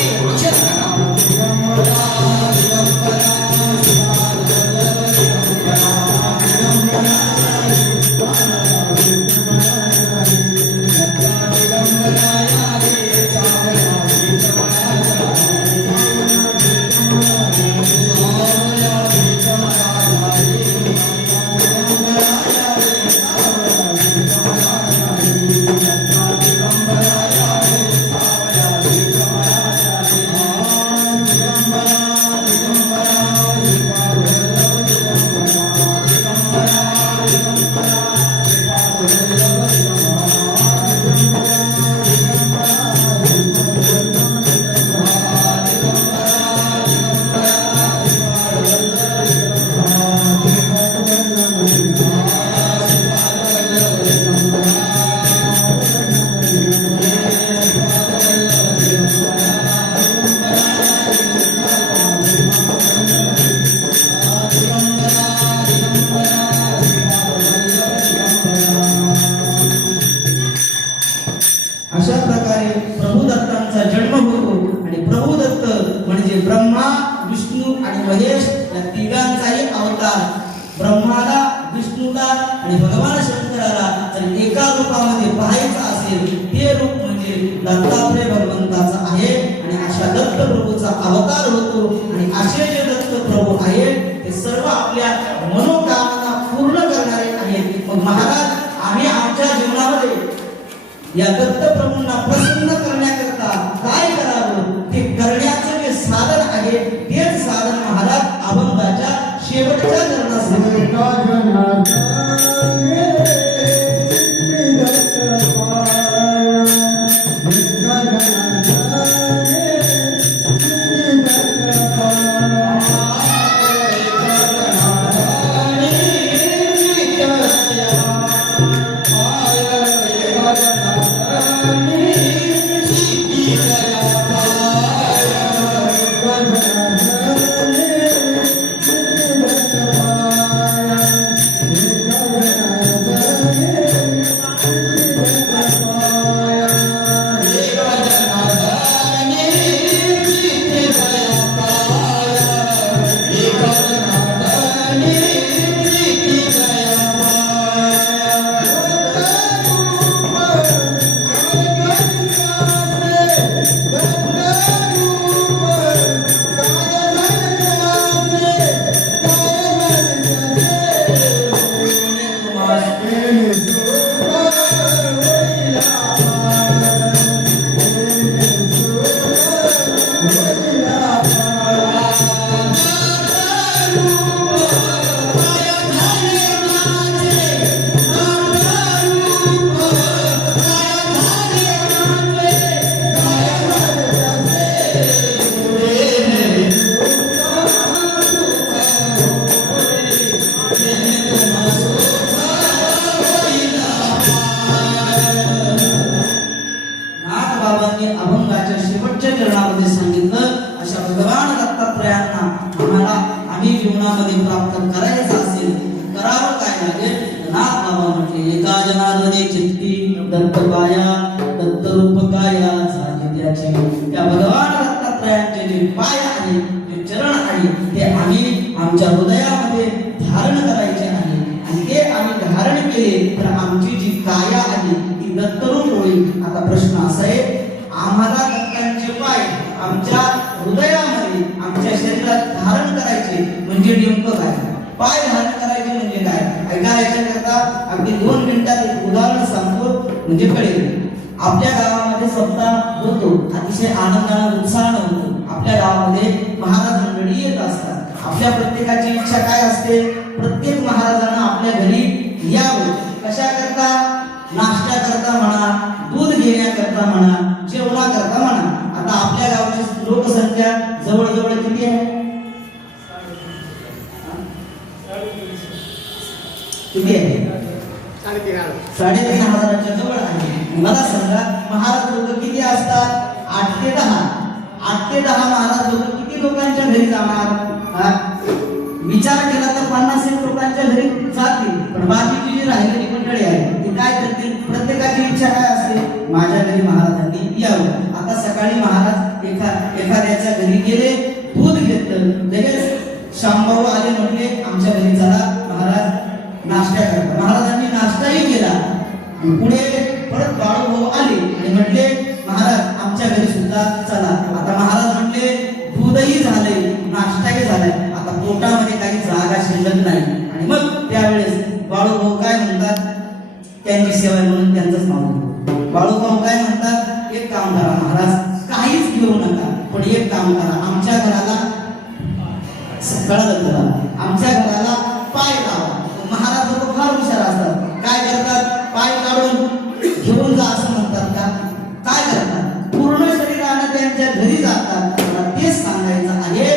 अशा प्रकारे प्रभू दत्तांचा जन्म होतो आणि प्रभू दत्त म्हणजे ब्रह्मा विष्णू आणि महेश या तिघांचाही अवतार. ब्रह्माला, विष्णूला आणि भगवान शंकराला जर एका रूपामध्ये पाहायचं असेल ते रूप म्हणजे दत्तात्रय भगवंताचा आहे आणि अशा दत्त प्रभूचा अवतार होतो. आणि असे जे दत्त प्रभू आहेत ते सर्व आपल्या मनोकामना पूर्ण करणारे आहेत. मग महाराज आम्ही आमच्या जीवनामध्ये या दत्त प्रभूंना प्रसन्न करण्याकरता काय करावं ते करण्याचं जे साधन आहे तेच साधन महाराज अभंगाच्या शेवटच्या चरणात एका जनार्दन अभंगाच्या शेवटच्या चरणामध्ये सांगितलं अशा भगवान दत्तात्रयांना आम्हाला आम्ही जीवनामध्ये प्राप्त करायचं असेल करावं काय लागेल. नाथ बाबा म्हटले एका जनार्दने चित्ती दत्त पाया दत्त रूप काया साजे त्याचे. त्या भगवान दत्तात्रयांचे जे पाय आहे जे चरण आहे ते आम्ही आमच्या हृदयामध्ये धारण करायचे आहे आणि ते आम्ही धारण केले तर आमची जी काया आहे ती दत्तरूप होईल. आता प्रश्न असा आहे आम्हाला दत्तांचे पाय आमच्या हृदयामध्ये आमच्या शरीरात धारण करायचे म्हणजे नेमकं काय? पाय धारण करायचे म्हणजे काय? ऐका याच्याकरता अगदी 2 मिनिटात एक उदाहरण सांगतो म्हणजे कळेल. आपल्या गावामध्ये सप्ताह होतो, अतिशय आनंदाने उत्साहाने होतो. आपल्या गावामध्ये महाराज मंडळी येत असतात. आपल्या प्रत्येकाची इच्छा काय असते? प्रत्येक महाराजांना आपल्या घरी यावं. कशा करता? नाश्ता करता म्हणा, दूध घेण्याकरता म्हणा, जेवणा करता म्हणा. गावची लोकसंख्या जवळजवळ किती आहे? किती आहे? 3,500च्या जवळ आहे. मला सांगा महाराज लोक किती असतात? 8 ते 10. 8 ते 10 महाराज लोक किती लोकांच्या घरी जाणार? हा? विचार केला तर 50 लोकांच्या घरी जातील, पण बाकीची जी राहिलेली मंडळी आहे ती काय करतील? प्रत्येकाची इच्छा काय असते? माझ्या घरी महाराजांनी यावं. आता सकाळी महाराज एखाद्याच्या घरी गेले, दूध घेतलं, लगेच शामभाऊ आले, म्हटले आमच्या घरी चला महाराज नाश्ता करता. महाराजांनी नाश्ताही केला. पुढे परत बाळूभाऊ आले आणि म्हटले महाराज आमच्या घरी सुद्धा चला. आता महाराज म्हटले दूधही झाले, नाश्ताही झालाय, आता पोटामध्ये काही जागा शिल्लक नाही. आणि मग त्यावेळेस बाळूभाऊ काय म्हणतात? त्यांची सेवा म्हणून त्यांचंच नाव घेतो. बाळूभाऊ काय म्हणतात? एक काम करा महाराज, काहीच घेऊ नका, पण एक काम करा, आमच्या घराला कळत आमच्या घराला पाय लावा. महाराज लोक फार हुशार असतात. काय करतात? पाय काढून घेऊन जा असं म्हणतात का? काय करतात? पूर्ण शरीराने त्यांच्या घरी जातात. मला तेच सांगायचं आहे,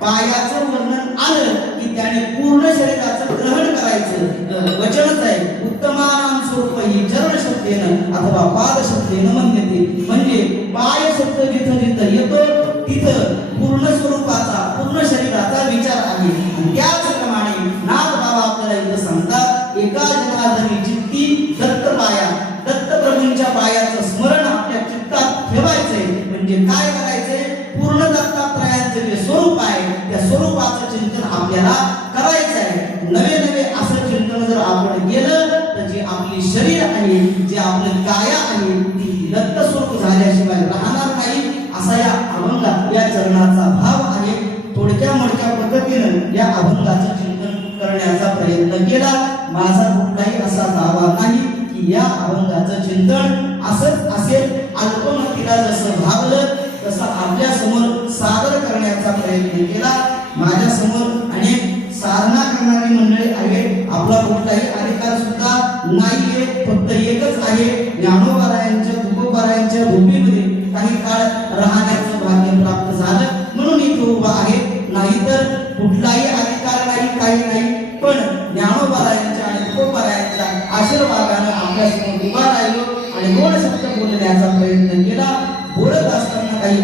पायाचं वर्णन आलं की त्याने पूर्ण शरीराचं ग्रहण करायचं. वचनच आहे, उत्तमानां स्वरूप ही चरण शब्देन अथवा पाद शब्देन म्हणते. म्हणजे पाय शब्द जिथं जिथं येतो तिथं पूर्ण स्वरूपाचा, पूर्ण शरीराचा विचार आहे. आणि त्याचप्रमाणे नाथ बाबा आपल्याला इथं सांगतात, एका जनार्दनी चित्ती दत्त पाया, दत्त प्रभूंच्या पायाचं स्मरण आपल्या चित्तात ठेवायचंय. म्हणजे काय करायचंय? पूर्ण दत्तात्रयांचं जे स्वरूप आहे त्या स्वरूपाचं चिंतन आपल्याला करायचं आहे. नवे नवे असं चिंतन जर आपण केलं तर जे आपली शरीर आहे, जे आपलं काया आहे ती दत्त स्वरूप झाल्याशिवाय राहणार नाही. असा या अभंगात या चरणाचा भाव आहे. थोडक्या मोडक्या पद्धतीनं या अभंगाचं चिंतन करण्याचा प्रयत्न केला. माझा कुठलाही असा दावा नाही की या अभंगाचं चिंतन असंच असेल. अल्पमतीला जसं भावलं तसं आपल्या समोर सादर करण्याचा प्रयत्न केला. माझ्या समोर अनेक साधना करणारी मंडळी आहे. आपला कुठलाही अधिकार सुद्धा नाहीये, फक्त एकच आहे, ज्ञानोबारायांच्या तुकोबारायांच्या भूमीमध्ये काही काळ राहण्याचं भाग्य प्राप्त झालं म्हणून इथे उभा आहे. नाहीतर कुठलाही अधिकार नाही, काही नाही, पण ज्ञानोबारायांच्या आणि तुकोबारायांच्या आशीर्वादानं आपल्या समोर उभा राहिलो आणि दोन शब्द बोलण्याचा प्रयत्न केला. बोलत असताना काही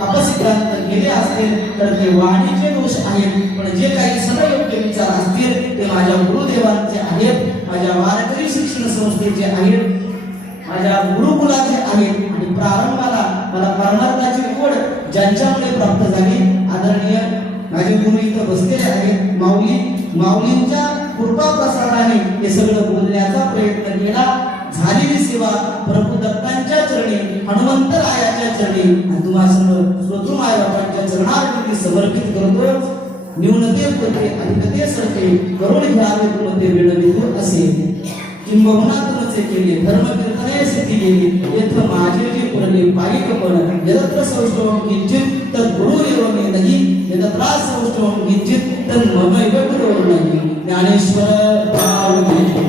अपसिद्धांत केले असतील तर ते वाणीचे दोष आहेत, पण जे काही सदयोग्य विचार असतील ते माझ्या गुरुदेवांचे आहेत, माझ्या वारकरी शिक्षण संस्थेचे आहेत, माझ्या गुरुकुलाचे आहेत. आणि प्रारंभाला मला परमार्थाची ओढ ज्यांच्यामुळे प्राप्त झाली, आदरणीय माझे गुरु इथं बसलेले आहेत, माऊलींच्या कृपा प्रसादाने हे सगळं बोलण्याचा प्रयत्न केला. झालेली सेवा प्रभू दत्तांच्या चरणी, हनुमंतरायाच्या चरणी आणि तुम्हाला सर्व श्रोतृ मायबापांच्या चरणार्पणी समर्पित करतो. न्यूनते होते अधिकते सरते करुण घ्यावे तुमते विनवितो असे किंबहुना तुमचे केले धर्म कीर्तने सिद्धी गेली येथ माझे जे पुरले पायिक पण यदत्र सौष्ठवं किंचित तद गुरु एवमे नाही यदत्रा सौष्ठवं किंचित तद मम एव गुरु नाही. ज्ञानेश्वर पावली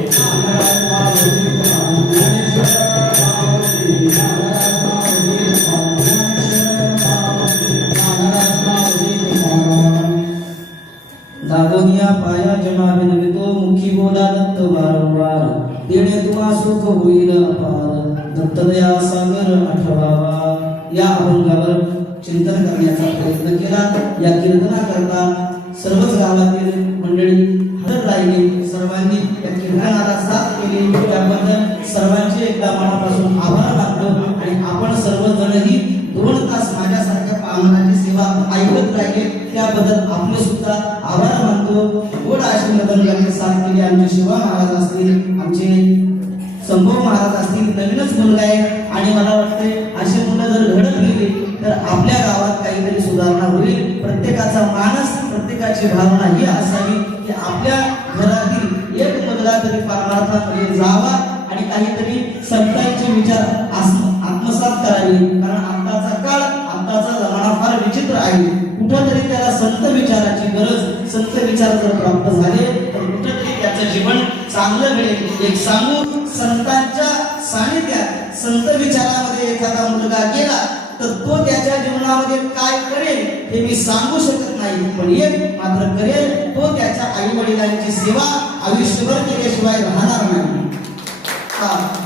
दागोनिया पाया जमा विनवितो मुखी बोला दत्त वारंवार देणे तुम्हा सुख होईल अपार दत्तदया सागर आठवावा. या अभंगावर चिंतन करण्याचा प्रयत्न केला. या कीर्तना करता सर्वच गावातील मंडळी हजर राहिली. सर्वांनी या कीर्तनाला साथ केली त्याबद्दल सर्वांचे एकदा मनापासून आभार मानतो. आणि आपण सर्वजणही 2 तास माझ्यासारख्या पावनाची सेवा ऐकत राहिले त्याबद्दल आपले सुद्धा आभार मानतो. गोड अशी मदत साथ केली आमचे शिवा महाराज असतील, आमचे संभव महाराज असतील. नवीनच मुलगा आहे आणि मला वाटते अशी मुलं जर घडत गेली तर आपल्या गावात काहीतरी सुधारणा होईल. प्रत्येकाचा मानस, प्रत्येकाची भावना ही असावी की आपल्या घरातील एक मुलगा तरी परमार्थामध्ये जावा आणि काहीतरी संतांचे विचार आत्मसात करावे. कारण आत्ताचा काळ, आत्ताचा जमाना फार विचित्र आहे. कुठेतरी त्याला संत विचाराची गरज, संत विचार जर प्राप्त झाले तर कुठेतरी त्याचं जीवन चांगलं मिळेल. एक सांगू, संतांच्या सानिध्यात संत विचारामध्ये एखादा मुलगा गेला तर तो त्याच्या जीवनामध्ये काय करेल हे मी सांगू शकत नाही, पण एक मात्र करेल, तो त्याच्या आई वडिलांची सेवा आयुष्यभर केल्याशिवाय राहणार नाही.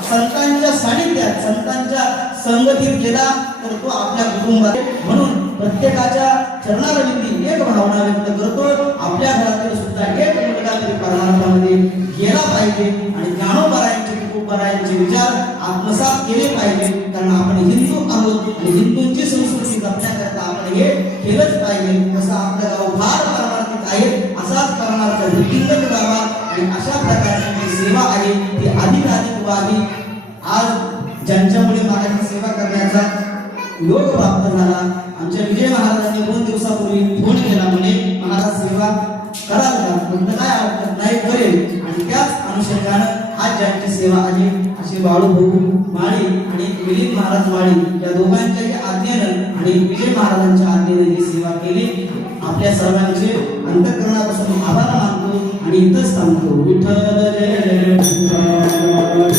संतांच्या सानिध्यात, संतांच्या संगतीत गेला तर तो आपल्या कुटुंबात, म्हणून प्रत्येकाच्या चरणारविंदी एक भावना व्यक्त करतो, आपल्या घरातील सुद्धा एक मुलगा तरी परमार्थामध्ये गेला पाहिजे आणि ज्ञानोबरायांचे, तुकोबरायांचे विचार आत्मसात केले पाहिजे. कारण आपण हिंदू आहोत आणि हिंदूंची संस्कृती जपण्याकरता आपण हे केलंच पाहिजे. तसं आपलं गाव फार पारमार्थिक आहे, असाच करणारा वृत्तींगत गावा आणि अशा प्रकारची जी सेवा आहे ती अधिक व्हावी. आज ज्यांच्यामुळे महाराजांची सेवा करण्याचा योग प्राप्त झाला, आमच्या विजय महाराजांनी 2 दिवसापूर्वी फोन केला, म्हणे महाराज सेवा कराल का? म्हणलं काय हरकत नाही, करेल. आणि त्याच अनुषंगानं आज ज्यांची सेवा आहे अशी बाळूभाऊ माळी आणि मिलिंद महाराज माळी या दोघांच्याही आज्ञेनं आणि विजय महाराजांच्या आज्ञेनं ही सेवा केली. आपल्या सर्वांचे अंतःकरणापासून आभार मानतो आणि इथंच थांबतो. विठ्ठल जय जय विठ्ठल.